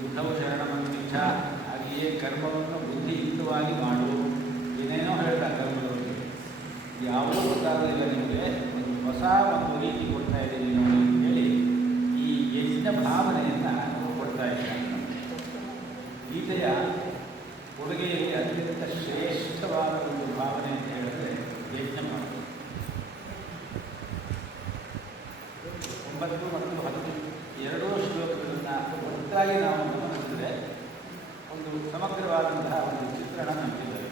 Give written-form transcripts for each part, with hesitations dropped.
ಬುದ್ಧವು ಶರಣಮಂತಿಚ್ಛ, ಹಾಗೆಯೇ ಕರ್ಮವನ್ನು ಬುದ್ಧಿಯುಕ್ತವಾಗಿ ಮಾಡು. ಏನೇನೋ ಹೇಳ್ತಾ ಕರ್ಮದವರಿಗೆ ಯಾವುದೂ ಗೊತ್ತಾಗಲಿಲ್ಲ ನಿಮಗೆ, ಒಂದು ಹೊಸ ಒಂದು ರೀತಿ ಕೊಡ್ತಾ ಇದ್ದೀನಿ ನೋಡಿ ಅಂತೇಳಿ ಈ ಯಜ್ಞ ಭಾವನೆಯನ್ನು ನಾವು ಕೊಡ್ತಾ ಇದ್ದಾರೆ. ಗೀತೆಯ ಕೊಡುಗೆಯಲ್ಲಿ ಅತ್ಯಂತ ಶ್ರೇಷ್ಠವಾದ ಒಂದು ಭಾವನೆ ಅಂತ ಹೇಳಿದ್ರೆ ಯಜ್ಞ ಮಾಡೋದು. 9 ಮತ್ತು 10 ಎರಡೂ ಶ್ಲೋಕಗಳನ್ನು ಒಟ್ಟಾಗಿ ನಾವು ಗಮನಿಸಿದರೆ ಒಂದು ಸಮಗ್ರವಾದಂತಹ ಒಂದು ಚಿತ್ರಣ ನಮಗಿದ್ದಾರೆ.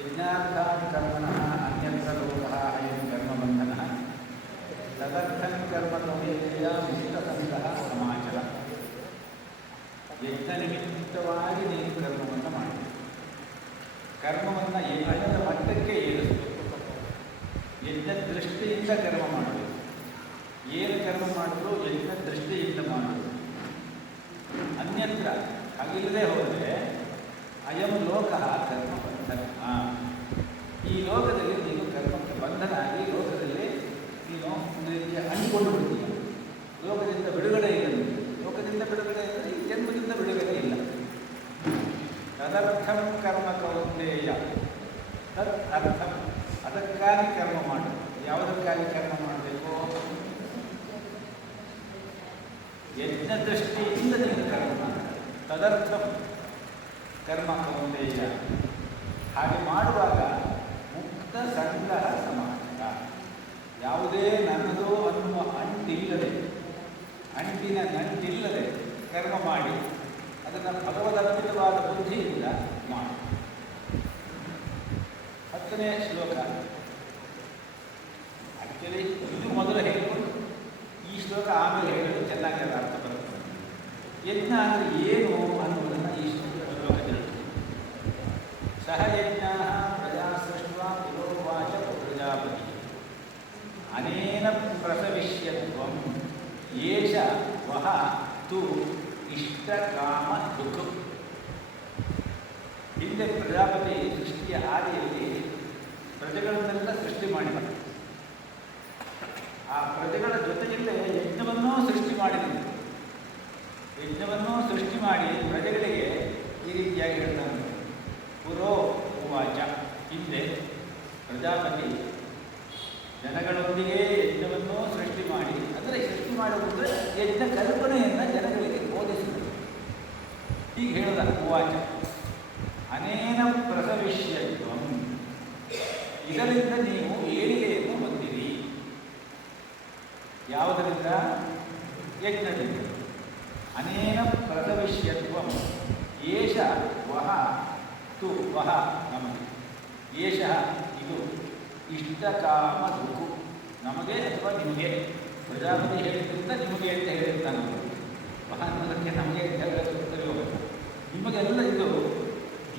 ಯಜ್ಞಾರ್ಥಾನ್ ಕರ್ಮಣಃ ಅನ್ಯತ್ರ ಲೋಕಃ ಅಯಂ ಕರ್ಮಬಂಧನಃ ತದರ್ಥಂ ಕರ್ಮ ಕೌಲೇಯ ಮುಕ್ತಸಂಗಃ ಸಮಾಚರ. ಯಜ್ಞ ನಿಮಿತ್ತವಾಗಿ ನೀನು ಕರ್ಮವನ್ನು ಮಾಡಿ, ಕರ್ಮವನ್ನು ಯಜ್ಞದ ಮಟ್ಟಕ್ಕೆ ಏರಿಸಬೇಕು. ಯಜ್ಞ ದೃಷ್ಟಿಯಿಂದ ಕರ್ಮ ಮಾಡಬೇಕು. ಏನು ಕರ್ಮ ಮಾಡಿದ್ರು ಯಜ್ಞ ದೃಷ್ಟಿಯಿಂದ ಮಾಡಬೇಕು. ಅನ್ಯತ್ರ ಹಾಗಿಲ್ಲದೆ ಹೋದರೆ ಅಯಂ ಲೋಕಃ ಕರ್ಮಬಂಧನ, ಈ ಲೋಕದಲ್ಲಿ ನೀನು ಕರ್ಮಕ್ಕೆ ಬಂಧನ ಆಗಿ ಲೋಕದಲ್ಲಿ ನೀನು ಒಂದು ರೀತಿಯ ಅಂಟಿಕೊಂಡು ಬಿಡ್ತೀಯ. ಲೋಕದಿಂದ ಬಿಡುಗಡೆ ಇಲ್ಲ. ಲೋಕದಿಂದ ಬಿಡುಗಡೆ ಇದ್ದರೆ ಈ ಜನ್ಮದಿಂದ ಬಿಡುಗಡೆ ಇಲ್ಲ. ತದರ್ಥಂ ಕರ್ಮ ಕೌಂತೆಯ, ತದ್ ಅರ್ಥಂ ಅದಕ್ಕಾಗಿ ಕರ್ಮ ಮಾಡು. ಯಾವುದಕ್ಕಾಗಿ ಕರ್ಮ ಮಾಡಬೇಕು? ಯಜ್ಞ ದೃಷ್ಟಿಯಿಂದ ನೀನು ಕರ್ಮ ಮಾಡು. ತದರ್ಥಂ ಕರ್ಮ ಕೌಂತೆಯ. ಹಾಗೆ ಮಾಡುವಾಗ ಮುಕ್ತ ಸಂಗ್ರಹ ಸಮಾಚಾರ, ಯಾವುದೇ ನನ್ನದು ಅನ್ನುವ ಅಂಟಿಲ್ಲದೆ, ಅಂಟಿನ ನಂಟಿಲ್ಲದೆ ಕರ್ಮ ಮಾಡಿ ಅದನ್ನು ಭಗವದರ್ಪಿತವಾದ ಬುದ್ಧಿಯಿಂದ ಮಾಡಿ. 10ನೇ ಶ್ಲೋಕ. ಆ್ಯಕ್ಚುಲಿ ಇದು ಮೊದಲು ಹೇಳಿಕೊಂಡು ಈ ಶ್ಲೋಕ ಆಮೇಲೆ ಹೇಳಲು ಚೆನ್ನಾಗಿ ಅದರ ಅರ್ಥ ಬರುತ್ತೆ. ಯಜ್ಞ ಅಂದರೆ ಏನು ಅನ್ನುವುದನ್ನು ಈ ಶ್ಲೋಕ ತಿಳಿಸುತ್ತೆ. ಸಹ ಯಜ್ಞ ಪ್ರಜಾ ಸೃಷ್ಟ ಪುರೋವಾಚ ಪ್ರಜಾಪತಿ ಅನೇನ ಪ್ರಸವಿಷ್ಯತ್ವಂ ಏಷ ವಹ ತು ಇಷ್ಟಕಾಮ ದುಃಖ. ಹಿಂದೆ ಪ್ರಜಾಪತಿ ಸೃಷ್ಟಿಯ ಆದಿಯಲ್ಲಿ ಪ್ರಜೆಗಳನ್ನೆಲ್ಲ ಸೃಷ್ಟಿ ಮಾಡಿದ. ಆ ಪ್ರಜೆಗಳ ಜೊತೆಯಲ್ಲೇ ಯಜ್ಞವನ್ನೂ ಸೃಷ್ಟಿ ಮಾಡಿದರು. ಯಜ್ಞವನ್ನೂ ಸೃಷ್ಟಿ ಮಾಡಿ ಪ್ರಜೆಗಳಿಗೆ ಈ ರೀತಿಯಾಗಿ ಹೇಳ್ತಾನೆ. ಪುರೋ ಉವಾಚ, ಹಿಂದೆ ಪ್ರಜಾಪತಿ ಜನಗಳೊಂದಿಗೆ ಯಜ್ಞವನ್ನೂ ಸೃಷ್ಟಿ ಮಾಡಿ, ಅಂದರೆ ಸೃಷ್ಟಿ ಮಾಡುವುದಂದರೆ ಯಜ್ಞ ಕಲ್ಪನೆಯನ್ನು ಜನಗಳಿಗೆ ಬೋಧಿಸಿದರು. ಹೀಗೆ ಹೇಳಿದ ಉವಾಚ ಅನೇನ ಪ್ರಸವಿಷ್ಯತ್ವಂ, ಇದರಿಂದ ನೀವು ಏಳಿಗೆಯನ್ನು ಹೊಂದಿರಿ. ಯಾವುದರಿಂದ? ಯಜ್ಞದಿಂದ. ಅನೇನ ಪ್ರಸವಿಷ್ಯತ್ವಂ ಏಷ ವಹ ತು, ವಹ ನಮಗೆ, ಏಷ ಇದು, ಇಷ್ಟಕಾಮ ದುಃಖ ನಮಗೆ ಅಥವಾ ನಿಮಗೆ. ಪ್ರಜಾಪತಿ ಹೇಳಿದ್ರಿಂದ ನಿಮಗೆ ಅಂತ ಹೇಳಿರ್ತಾನೆ. ವಹ ಅನ್ನೋದಕ್ಕೆ ನಮಗೆ ಅಂತ ಹೇಳಬೇಕು. ನಿಮಗೆಲ್ಲ ಇದು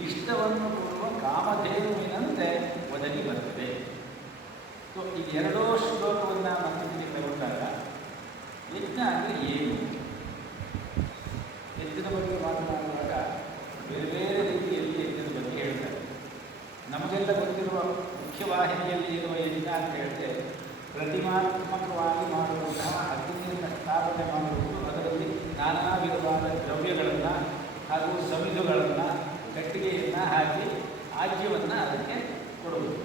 ಇಷ್ಟವನ್ನು ಕೊಡುವ ಕಾಮಧೇನುವಿನಂತೆ ಒದಗಿ ಬರ್ತದೆ. ಸೊ ಈ ಎರಡೂ ಶ್ಲೋಕವನ್ನು ಮತ್ತೆ ತಗೊಂಡಾಗ ಯಜ್ಞ ಅಂದರೆ ಏನು? ಯಜ್ಞದ ಬಗ್ಗೆ ಮಾತನಾಡುವಾಗ ಬೇರೆ ಬೇರೆ ರೀತಿಯಲ್ಲಿ ಯಜ್ಞದ ಬಗ್ಗೆ ಹೇಳ್ತಾರೆ. ನಮಗೆಲ್ಲ ಗೊತ್ತಿರುವ ಮುಖ್ಯವಾಹಿನಿಯಲ್ಲಿ ಇರುವ ಯಜ್ಞ ಅಂತ ಹೇಳಿದ್ರೆ ಪ್ರತಿಮಾತ್ಮಕವಾಗಿ ಮಾಡುವಂತಹ ಅಗ್ನಿಯನ್ನು ಸ್ಥಾಪನೆ ಮಾಡುವುದು, ಅದರಲ್ಲಿ ನಾನಾ ವಿಧವಾದ ದ್ರವ್ಯಗಳನ್ನು ಹಾಗೂ ಸಮಿಧುಗಳನ್ನು, ಕಟ್ಟಿಗೆಯನ್ನು ಹಾಕಿ ಆಜ್ಯವನ್ನು ಅದಕ್ಕೆ ಕೊಡುವುದು.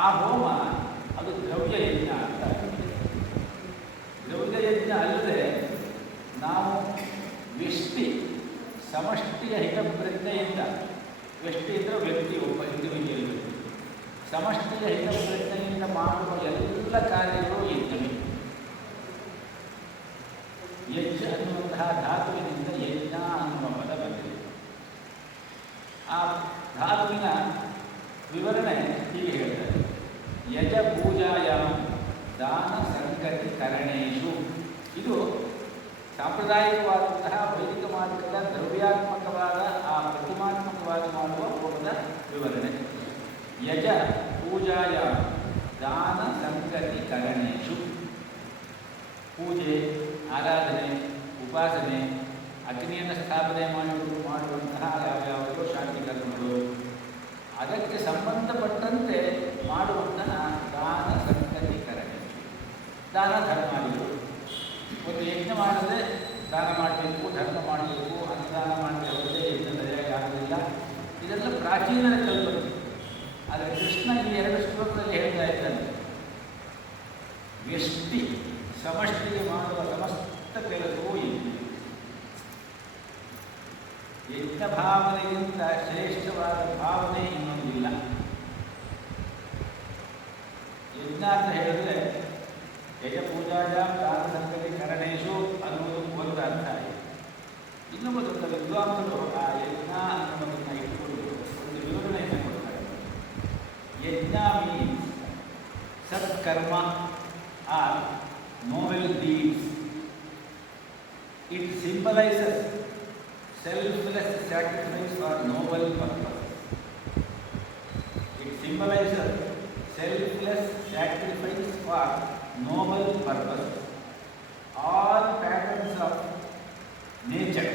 ಆ ಹೋಮ ಅದು ದ್ರವ್ಯ ಯಜ್ಞ ಅಂತ. ದ್ರವ್ಯ ಯಜ್ಞ ಅಲ್ಲದೆ ನಾವು ವ್ಯಷ್ಟಿ ಸಮಷ್ಟಿಯ ಹಿತಪ್ರಜ್ಞೆಯಿಂದ, ವ್ಯಷ್ಟಿ ಅಂದರೆ ವ್ಯಕ್ತಿ, ಒಬ್ಬ ಇಂಡಿವಿಜುವಲ್ ವ್ಯಕ್ತಿ, ಸಮಷ್ಟಿಯ ಹಿತಪ್ರಜ್ಞೆಯಿಂದ ಮಾಡುವ ಎಲ್ಲ ಕಾರ್ಯಗಳು ಯಜ್ಞವೇ. ಯಜ್ಞ ಅನ್ನುವಂತಹ ಧಾತುವಿನಿಂದ ಯಜ್ಞ ಅನ್ನುವ ಪದ ಬಂದಿದೆ. ಆ ಧಾತುವಿನ ವಿವರಣೆ ಹೀಗೆ ಹೇಳ್ತಾರೆ. ಯಜ ಪೂಜಾಯಾಮ ದಾನ ಸಂಗತಿ ಕರಣೇಶು. ಇದು ಸಾಂಪ್ರದಾಯಿಕವಾದಂತಹ ವೈದಿಕ ಮಾರ್ಗದ ದ್ರವ್ಯಾತ್ಮಕವಾದ ಆ ಪ್ರತಿಮಾತ್ಮಕವಾಗಿ ಮಾಡುವ ಹೋಮದ ವಿವರಣೆ. ಯಜ ಪೂಜಾಯಾಮ ದಾನ ಸಂಗತಿ ಕರಣೇಶು. ಪೂಜೆ, ಆರಾಧನೆ, ಉಪಾಸನೆ, ಅಗ್ನಿಯನ್ನು ಸ್ಥಾಪನೆ ಮಾಡುವಂತಹ ಯಾವ್ಯಾವ ಶಾಂತಿ ಕರ್ಮಗಳು, ಅದಕ್ಕೆ ಸಂಬಂಧಪಟ್ಟಂತೆ ಮಾಡುವಂತಹ ದಾನ ಸಂಗತಿ ಕರಣೆ. ದಾನ ಧರ್ಮಾದಿಗಳು. ಒಂದು ಯಜ್ಞ ಮಾಡಿದ್ರೆ ದಾನ ಮಾಡಬೇಕು, ಧರ್ಮ ಮಾಡಬೇಕು, ಅನ್ನದಾನ ಮಾಡದೆ ಯಜ್ಞ ಸರಿಯಾಗಿ ಆಗೋದಿಲ್ಲ. ಇದೆಲ್ಲ ಪ್ರಾಚೀನರ ಕಲ್ಪನೆ. ಆದರೆ ಕೃಷ್ಣ ಈ 2 ಶ್ಲೋಕದಲ್ಲಿ ಹೇಳ್ತಾ ಇದ್ದಾನೆ, ವ್ಯಷ್ಟಿ ಸಮಷ್ಟಿಗೆ ಮಾಡುವ ಸಮಸ್ತ ಕೆಲಸವೂ ಯಜ್ಞ. ಯಜ್ಞ ಭಾವನೆಗಿಂತ ಶ್ರೇಷ್ಠವಾದ ಭಾವನೆ ಇನ್ನೊಂದಿಲ್ಲ. ಯಜ್ಞ ಅಂತ ಹೇಳಿದ್ರೆ ಯಜ ಪೂಜಾಜ ದಾನ ಸಂಗತಿ ಕರಣೇಶು ಅನ್ನುವುದು ಒಂದು ಅರ್ಥ ಇದೆ. ಇನ್ನೊಬ್ಬ ದೊಡ್ಡ ವಿದ್ವಾಂಸರು ಆ ಯಜ್ಞ ಅನ್ನೋದನ್ನು ಇಟ್ಟುಕೊಂಡು ಒಂದು ವಿವರಣೆಯನ್ನು ಕೊಡ್ತಾರೆ. Yajna means satkarma or noble deeds. It symbolizes selfless sacrifice for noble purpose. It symbolizes selfless sacrifice for noble purpose. All patterns of nature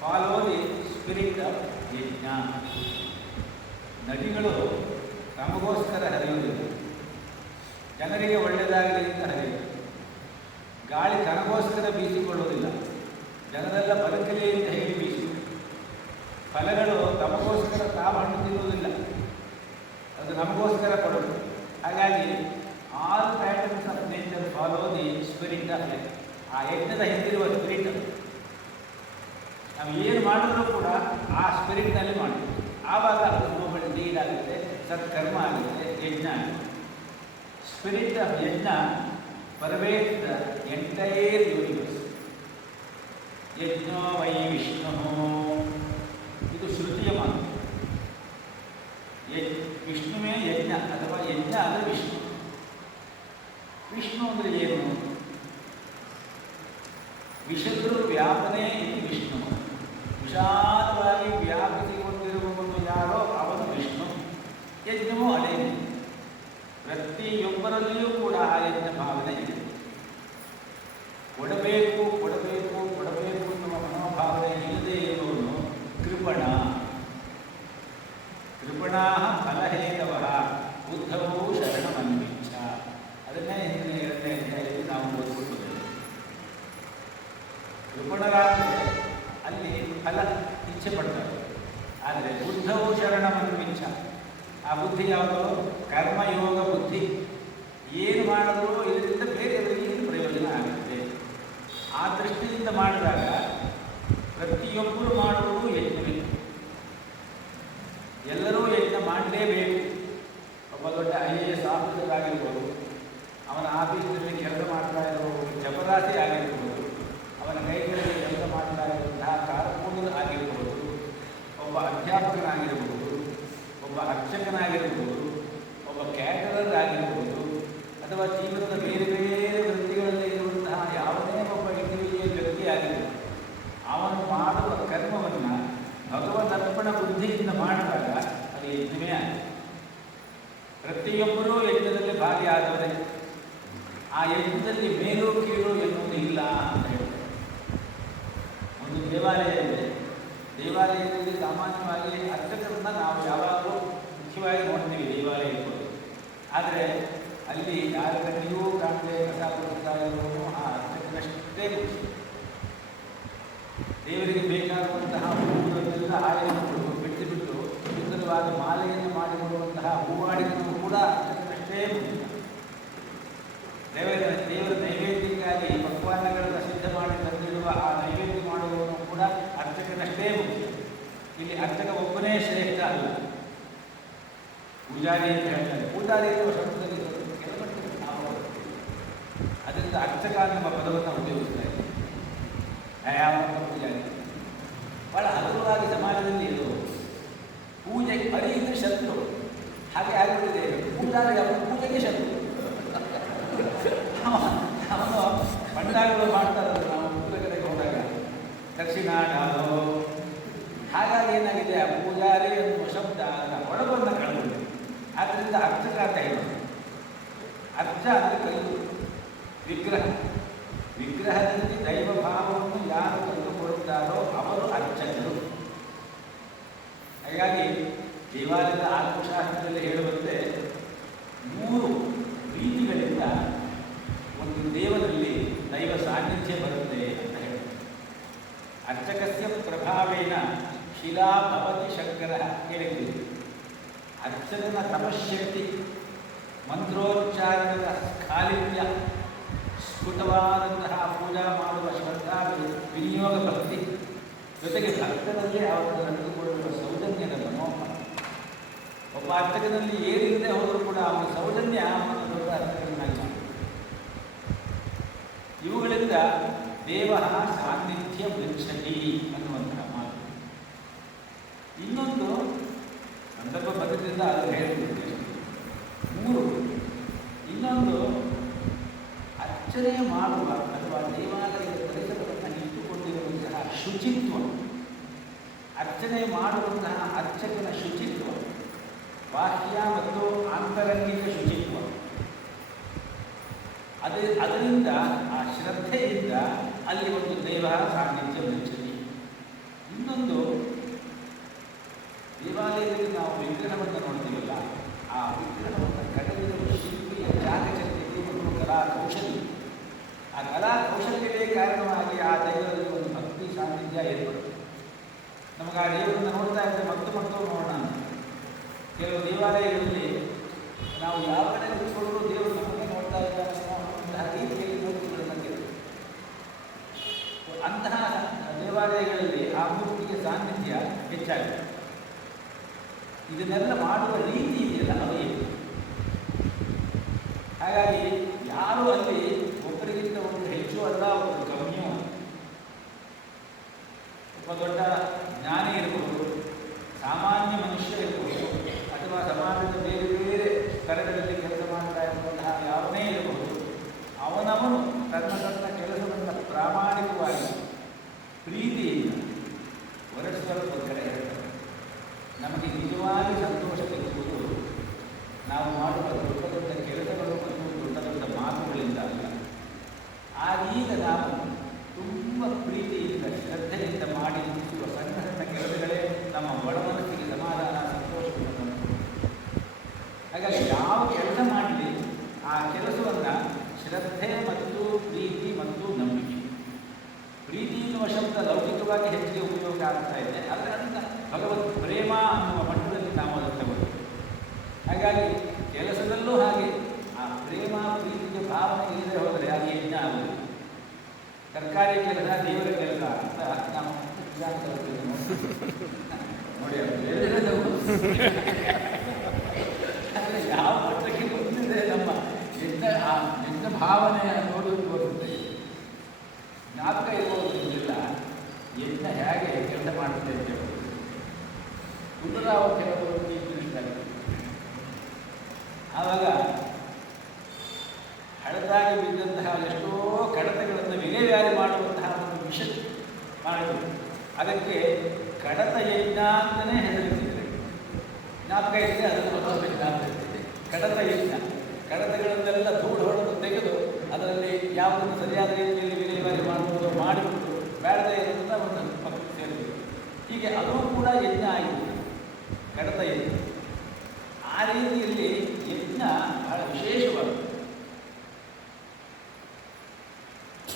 follow the spirit of yajna. ನದಿಗಳು ನಮಗೋಸ್ಕರ ಹರಿಯುವುದಿಲ್ಲ, ಜನರಿಗೆ ಒಳ್ಳೆಯದಾಗಲಿ ಅಂತ ಹರಿಯುತ್ತೆ. ಗಾಳಿ ತನಗೋಸ್ಕರ ಬೀಸಿಕೊಳ್ಳುವುದಿಲ್ಲ, ಜನರೆಲ್ಲ ಬದುಕಲಿ ಅಂತ ಹೇಳಿ ಬೀಸಿ. ಫಲಗಳು ನಮಗೋಸ್ಕರ ತಾವು ಹಣ್ಣು ತಿನ್ನುವುದಿಲ್ಲ, ಅದು ನಮಗೋಸ್ಕರ ಕೊಡೋದು. ಹಾಗಾಗಿ all patterns of nature follow the spirit of life. ಆ ಯಜ್ಞದ ಹಿಂದಿರುವ ಸ್ಪಿರಿಟ್, ನಾವು ಏನು ಮಾಡಿದ್ರೂ ಕೂಡ ಆ ಸ್ಪಿರಿಟ್ನಲ್ಲಿ ಮಾಡಬೇಕು. ಆವಾಗ ಅದು ನೋಬಲ್ ಡೀಡ್ ಆಗುತ್ತೆ, ಸತ್ಕರ್ಮ ಆಗುತ್ತೆ, ಯಜ್ಞ ಆಗುತ್ತೆ. Spirit of yajna pervade the entire universe. ಯಜ್ಞೋ ವೈ ವಿಷ್ಣು, ಇದು ಶ್ರುತಿಯ ಮಾತು. ವಿಷ್ಣುವೇ ಯಜ್ಞ ಅಥವಾ ಯಜ್ಞ ಅಂದರೆ ವಿಷ್ಣು. ವಿಷ್ಣು ಅಂದರೆ ಏನು? ವಿಶದ್ರು ವ್ಯಾಪನೆ ಇದು ವಿಷ್ಣು. ವಿಶಾಲವಾಗಿ ವ್ಯಾಪಿಸಿಕೊಂಡಿರುವವನು ಯಾರೋ ಅವನು ವಿಷ್ಣು. ಯಜ್ಞವೂ ಅದೇ. ಪ್ರತಿಯೊಬ್ಬರಲ್ಲಿಯೂ ಕೂಡ ಆ ಯಜ್ಞ ಭಾವನೆ ಇದೆ. ಕೊಡಬೇಕು ಕೊಡಬೇಕು ಕೊಡಬೇಕು ಎನ್ನುವ ಮನೋಭಾವನೆ ಇಲ್ಲದೆ ಇರುವವನು ಕೃಪಣ. ಕೃಪಣಾ ಫಲಹೇತವ ಬುದ್ಧವೂ ಶರಣಮನ್ವಿಚ್ಛ. ಅದನ್ನೇ ಹಿಂದಿನ 2ನೇ ಅಧ್ಯಾಯದಲ್ಲಿ ನಾವು ಓದಿಕೊಳ್ಳುತ್ತೇವೆ. ಕೃಪಣರಾದರೆ ಅಲ್ಲಿ ಫಲ ಇಚ್ಛೆ ಪಡ್ತಾರೆ. ಆದರೆ ಬುದ್ಧವೂ ಶರಣಮನ್ವಿಚ್ಛ, ಆ ಬುದ್ಧಿ ಯಾವುದು? ಕರ್ಮಯೋಗ ಬುದ್ಧಿ. ಏನು ಮಾಡಿದ್ರೂ ಇದರಿಂದ ಬೇರೆಯವರಿಗೆ ಏನು ಪ್ರಯೋಜನ ಆಗುತ್ತೆ. ಆ ದೃಷ್ಟಿಯಿಂದ ಮಾಡಿದಾಗ ಪ್ರತಿಯೊಬ್ಬರು ಮಾಡುವುದು ಯಜ್ಞವೇ. ಎಲ್ಲರೂ ಯಜ್ಞ ಮಾಡಲೇಬೇಕು. ಒಬ್ಬ ದೊಡ್ಡ IAS ಆಫೀಸರ್ ಆಗಿರ್ಬೋದು, ಅವನ ಆಫೀಸಿನಲ್ಲಿ ಕೆಲಸ ಮಾಡ್ತಾ ಇರೋ ಜಪರಾಶಿ ಆಗಿರ್ಬೋದು, ಅವನ ಕೈಗಳಲ್ಲಿ ಕೆಲಸ ಮಾಡ್ತಾ ಇರುವಂತಹ ಕಾರ್ಕೂನರು ಆಗಿರ್ಬೋದು, ಒಬ್ಬ ಅಧ್ಯಾಪಕನಾಗಿರ್ಬೋದು, ಒಬ್ಬ ಅರ್ಚಕನಾಗಿರ್ಬೋದು, ಒಬ್ಬ ಕ್ಯಾಟರರ್ ಆಗಿರ್ಬೋದು, ಅಥವಾ ಜೀವನದ ಬೇರೆ ಬೇರೆ ವೃತ್ತಿಗಳಲ್ಲಿ ಇರುವಂತಹ ಯಾವುದೇ ಒಬ್ಬ ಇಂಡಿವಿಜುವಲ್ ವ್ಯಕ್ತಿ ಆಗಿರ್ಬೋದು, ಅವನು ಮಾಡುವ ಕರ್ಮವನ್ನು ಭಗವದರ್ಪಣ ಬುದ್ಧಿಯಿಂದ ಮಾಡಿದಾಗ ಅದು ಯಜ್ಞವೇ ಆಗಿದೆ. ಪ್ರತಿಯೊಬ್ಬರೂ ಯಜ್ಞದಲ್ಲಿ ಭಾಗಿಯಾದವರೇ. ಆ ಯಜ್ಞದಲ್ಲಿ ಮೇಲು ಕೀಳು ಎನ್ನುವುದು ಇಲ್ಲ ಅಂತ ಹೇಳ್ತಾರೆ. ಒಂದು ದೇವಾಲಯ ಇದೆ. ದೇವಾಲಯದಲ್ಲಿ ಸಾಮಾನ್ಯವಾಗಿ ಅರ್ಚಕರನ್ನು ನಾವು ಯಾವಾಗಲೂ ಮುಖ್ಯವಾಗಿ ನೋಡ್ತೀವಿ ದೇವಾಲಯಕ್ಕೆ. ಆದರೆ ಅಲ್ಲಿ ಯಾರ ಕಣ್ಣಿಗೂ ಕಾಣದೆ ಕಸ ಕೊಡ್ತಾ ಇರೋನು ಆ ಅರ್ಚಕನಷ್ಟೇ ಮುಖ್ಯ. ದೇವರಿಗೆ ಬೇಕಾಗುವಂತಹ ಹೂವುಗಳನ್ನೆಲ್ಲ ಆಯ್ಕೆಗಳು ಬಿಟ್ಟು ಸುಂದರವಾದ ಮಾಲೆಯನ್ನು ಮಾಡಿಕೊಡುವಂತಹ ಹೂವಾಡಿಗಳನ್ನು ಕೂಡ ಅರ್ಚಕನಷ್ಟೇ ಮುಖ್ಯ. ದೇವರ ನೈವೇದ್ಯಕ್ಕಾಗಿ ಪಕ್ವಾನ್ನಗಳನ್ನು ಸಿದ್ಧ ಮಾಡಿ ತಂದಿರುವ ಆ ನೈವೇದ್ಯ ಮಾಡುವವನು ಕೂಡ ಅರ್ಚಕನಷ್ಟೇ ಮುಖ್ಯ. ಇಲ್ಲಿ ಅರ್ಚಕ ಒಬ್ಬನೇ ಶ್ರೇಷ್ಠ ಅಲ್ಲ, ಪೂಜಾರಿ ಅಂತ ಹೇಳ್ತಾರೆ. ಪೂಜಾರಿ ಎನ್ನುವ ಶಬ್ದದಲ್ಲಿ ಕೆಲವೊಂದು ನಾವು ಅದರಿಂದ ಅರ್ಚಕ ಎಂಬ ಪದವನ್ನು ಉಪಯೋಗಿಸ್ತಾ ಇದ್ದೀವಿ. ಯಾವ ಪೂಜಾರಿ ಭಾಳ ಹಗುರವಾಗಿ ಸಮಾಜದಲ್ಲಿ ಇದು ಪೂಜೆ ಅರಿಯಿದ್ರೆ ಶತ್ರು ಹಾಗೆ ಆಗಿಬಿಟ್ಟಿದೆ. ಪೂಜಾರಿ ಅವನು ಪೂಜೆಗೆ ಶತ್ರು. ಅವನು ಭಂಡಾರಗಳು ಮಾಡ್ತಾರಲ್ಲ, ನಾವು ಉತ್ತರ ಕಡೆಗೆ ಹೋದಾಗ ದಕ್ಷಿಣ ನಾಡು. ಹಾಗಾಗಿ ಏನಾಗಿದೆ, ಆ ಪೂಜಾರಿ ಎನ್ನುವ ಶಬ್ದ ಅದರ ಒಳಗನ್ನು ಕಳೆದಿದೆ. ಆದ್ದರಿಂದ ಅರ್ಚಕ ಅಂತ ಹೇಳೋದು. ಅರ್ಚ ಅಂದರೆ ಕೈದು ವಿಗ್ರಹ. ವಿಗ್ರಹದಲ್ಲಿ ದೈವ ಭಾವವನ್ನು ಯಾರು ತಂದುಕೊಡುತ್ತಾರೋ ಅವರು ಅರ್ಚಕರು. ಹಾಗಾಗಿ ದೇವಾಲಯದ ಆತ್ಮಶಾಸ್ತ್ರದಲ್ಲಿ ಹೇಳುವಂತೆ 3 ರೀತಿಗಳಿಂದ ಅರ್ಚಕಸ್ಯ ಪ್ರಭಾವೇನ ಶಿಲಾ ಭವತಿ ಶಂಕರ ಹೇಳಿದ್ವಿ. ಅರ್ಚಕನ ತಪಶಕ್ತಿ, ಮಂತ್ರೋಚ್ಚಾರಣದ ಸ್ಖಾಲಿತ್ಯ, ಸ್ಫುಟವಾದಂತಹ ಪೂಜಾ ಮಾಡುವ ಶ್ರದ್ಧಾ ವಿನಿಯೋಗ ಭಕ್ತಿ, ಜೊತೆಗೆ ಭಕ್ತರಲ್ಲಿ ಅವರು ನಡೆದುಕೊಳ್ಳುವ ಸೌಜನ್ಯದ ಮನೋಭಾವ. ಒಬ್ಬ ಅರ್ಚಕನಲ್ಲಿ ಏನಿಲ್ಲದೆ ಹೋದರೂ ಕೂಡ ಅವನ ಸೌಜನ್ಯ ಅವನ ದೊಡ್ಡ ಅರ್ಚಕನಾಗಿ ಮಾಡಿದೆ. ಇವುಗಳಿಂದ ದೇವ ಸಾನ್ನಿಧ್ಯ ವೃಕ್ಷತಿ ಅನ್ನುವಂತಹ ಮಾತು. ಇನ್ನೊಂದು ಸಂದರ್ಭ ಬದ್ಧದಿಂದ ಅದು ಹೇಳಿಬಿಟ್ಟಿದೆ. 3 ಇನ್ನೊಂದು ಅರ್ಚನೆ ಮಾಡುವ ಅಥವಾ ದೇವಾಲಯದ ಪರಿಸರವನ್ನು ಇಟ್ಟುಕೊಂಡಿರುವಂತಹ ಶುಚಿತ್ವ, ಅರ್ಚನೆ ಮಾಡುವಂತಹ ಅರ್ಚಕನ ಶುಚಿತ್ವ, ಬಾಹ್ಯ ಮತ್ತು ಆಂತರಂಗಿಕ ಶುಚಿತ್ವ, ಅದರಿಂದ ಆ ಶ್ರದ್ಧೆಯಿಂದ ಅಲ್ಲಿ ಒಂದು ದೇವ ಸಾನ್ನಿಧ್ಯ ವೃಕ್ಷತಿ. ಇನ್ನೊಂದು, ದೇವಾಲಯದಲ್ಲಿ ನಾವು ವಿಗ್ರಹವನ್ನು ನೋಡ್ತೀವಲ್ಲ, ಆ ವಿಗ್ರಹವನ್ನು ಕಡೆದಿರುವ ಶಿಲ್ಪಿಯ ಜಾಗಚರ್ಯತೆ ಮತ್ತು ಕಲಾ ಕೌಶಲ್ಯ, ಆ ಕಲಾ ಕೌಶಲ್ಯವೇ ಕಾರಣವಾಗಿ ಆ ದೈವದಲ್ಲಿ ಒಂದು ಭಕ್ತಿ ಸಾನ್ನಿಧ್ಯ ಏರ್ಪಡುತ್ತೆ. ನಮಗೆ ಆ ದೇವರನ್ನು ನೋಡ್ತಾ ಇದ್ದರೆ ಮತ್ತು ನೋಡೋಣ. ಕೆಲವು ದೇವಾಲಯಗಳಲ್ಲಿ ನಾವು ಯಾವ ಕಡೆ ನಿಂತ್ಕೊಂಡ್ರೂ ದೇವರು ನಮಗೆ ನೋಡ್ತಾ ಇದ್ದಾರೆ ಅನ್ನುವಂತಹ ರೀತಿಯಲ್ಲಿ ಮೂರ್ತಿಗಳನ್ನು ಕೇಳಿದೆ. ಅಂತಹ ದೇವಾಲಯಗಳಲ್ಲಿ ಆ ಮೂರ್ತಿಗೆ ಸಾನ್ನಿಧ್ಯ ಹೆಚ್ಚಾಗಿದೆ. ಇದನ್ನೆಲ್ಲ ಮಾಡುವ ರೀತಿ ಇದೆಯಲ್ಲ ಅವೇ. ಹಾಗಾಗಿ ಯಾರು ಅಲ್ಲಿ ಒಬ್ಬರಿಗಿಂತ ಒಂದು ಹೆಚ್ಚು ಅಲ್ಲ, ಒಂದು ಕಮ್ಮಿಯೂ ಅಲ್ಲ. ಒಬ್ಬ ದೊಡ್ಡ ಜ್ಞಾನಿ ಇರಬಹುದು, ಸಾಮಾನ್ಯ ಮನುಷ್ಯ ಇರಬಹುದು, ಅಥವಾ ಸಮಾಜದ ಬೇರೆ ಬೇರೆ ಸ್ತರಗಳಲ್ಲಿ ಕೆಲಸ ಮಾಡ್ತಾ ಇರುವಂತಹ ಯಾವನೇ ಇರಬಹುದು. ಅವನವನು ತನ್ನ ಕೆಲಸವನ್ನು ಪ್ರಾಮಾಣಿಕವಾಗಿ ಪ್ರೀತಿಯಿಂದ ಹೊರಡಿಸುವ ಕಡೆ ಹೇಳ್ತಾರೆ. ನಮಗೆ ನಿಜವಾಗಿ ಸಂತೋಷ ಸಿಗುವುದು ನಾವು ಮಾಡುವ ದೊಡ್ಡ ದೊಡ್ಡ ಕೆಲಸಗಳು ಮತ್ತು ದೊಡ್ಡ ದೊಡ್ಡ ಮಾತುಗಳಿಂದ ಅಲ್ಲ. ಆಗೀಗ ನಾವು ತುಂಬ ಪ್ರೀತಿಯಿಂದ ಶ್ರದ್ಧೆಯಿಂದ ಮಾಡಿ ಮುಗಿಸುವ ಸಣ್ಣ ಸಣ್ಣ ಕೆಲಸಗಳೇ ನಮ್ಮ ಒಳಮನಸ್ಸಿಗೆ ಸಮಾಧಾನ, ಸಂತೋಷವನ್ನು ತಂದು. ಹಾಗಾಗಿ ಯಾವ ಕೆಲಸ ಮಾಡಲಿ ಆ ಕೆಲಸವನ್ನು ಶ್ರದ್ಧೆ ಮತ್ತು ಪ್ರೀತಿ ಮತ್ತು ನಂಬಿಕೆ. ಪ್ರೀತಿ ಎನ್ನುವ ಶಬ್ದ ಲೌಕಿಕವಾಗಿ ಹೆಚ್ಚಿಗೆ ಉಪಯೋಗ ಆಗ್ತಾ ಇದೆ, ಆದರೆ ಅದನ್ನು ಭಗವತ್ ಪ್ರೇಮ ಅನ್ನುವ ಮಟ್ಟದಲ್ಲಿ ನಾವು ಅದನ್ನು ತಗೊಳ್ತೀವಿ. ಹಾಗಾಗಿ ಕೆಲಸದಲ್ಲೂ ಹಾಗೆ ಆ ಪ್ರೇಮ ಪ್ರೀತಿಗೆ ಭಾವನೆ ಇಲ್ಲದೆ ಹೋದರೆ ಅದು ಯಜ್ಞ ಆಗುವುದು. ಸರ್ಕಾರಿ ಕೆಲಸ ದೇವರ ಕೆಲಸ ಅಂತ ನಾವು ನೋಡಿ, ಅಂದರೆ ಯಾವ ಮಟ್ಟಕ್ಕೆ ಗೊತ್ತಿದೆ ನಮ್ಮ ಯಜ್ಞ ಭಾವನೆ ನೋಡುವುದು ಬರುತ್ತೆ. ಜ್ಞಾಪಕ ಇರಬಹುದಿಲ್ಲ ಯಜ್ಞ ಹೇಗೆ ಕೆಲಸ ಮಾಡುತ್ತೆ ಅಂತ ಹೇಳೋದು. ಪುನರಾವರ್ತಿ ಹೇಳಬಹುದು. ಆವಾಗ ಹಳದಾಗಿ ಬಿದ್ದಂತಹ ಎಷ್ಟೋ ಕಡತಗಳನ್ನು ವಿಲೇವಾರಿ ಮಾಡುವಂತಹ ಒಂದು ಮಿಷನ್ ಮಾಡಿದರು. ಅದಕ್ಕೆ ಕಡತ ಯಜ್ಞ ಅಂತಲೇ ಹೆಸರಿಸಿದೆ. ಜ್ಞಾಪಕ ಇದೆ, ಅದನ್ನು ಜ್ಞಾಪಕ ಇರ್ತದೆ. ಕಡತ ಯಜ್ಞ, ಕಡತಗಳನ್ನೆಲ್ಲ ಧೂಳು ಹೊಡೆದು ತೆಗೆದು ಅದರಲ್ಲಿ ಯಾವುದನ್ನು ಸರಿಯಾದ ರೀತಿಯಲ್ಲಿ ವಿಲೇವಾರಿ ಮಾಡುವುದು ಮಾಡಿಬಿಟ್ಟು ಬೇಡದೇ ಇರೋದನ್ನ ಒಂದು ಪಕ್ಕಕ್ಕೆ ಸೇರಿದೆ. ಹೀಗೆ ಅದು ಕೂಡ ಯಜ್ಞ ಆಯಿತು, ಕಡತ ಯಜ್ಞ. ಆ ರೀತಿಯಲ್ಲಿ ಯಜ್ಞ ಬಹಳ ವಿಶೇಷವಾಗಿದೆ.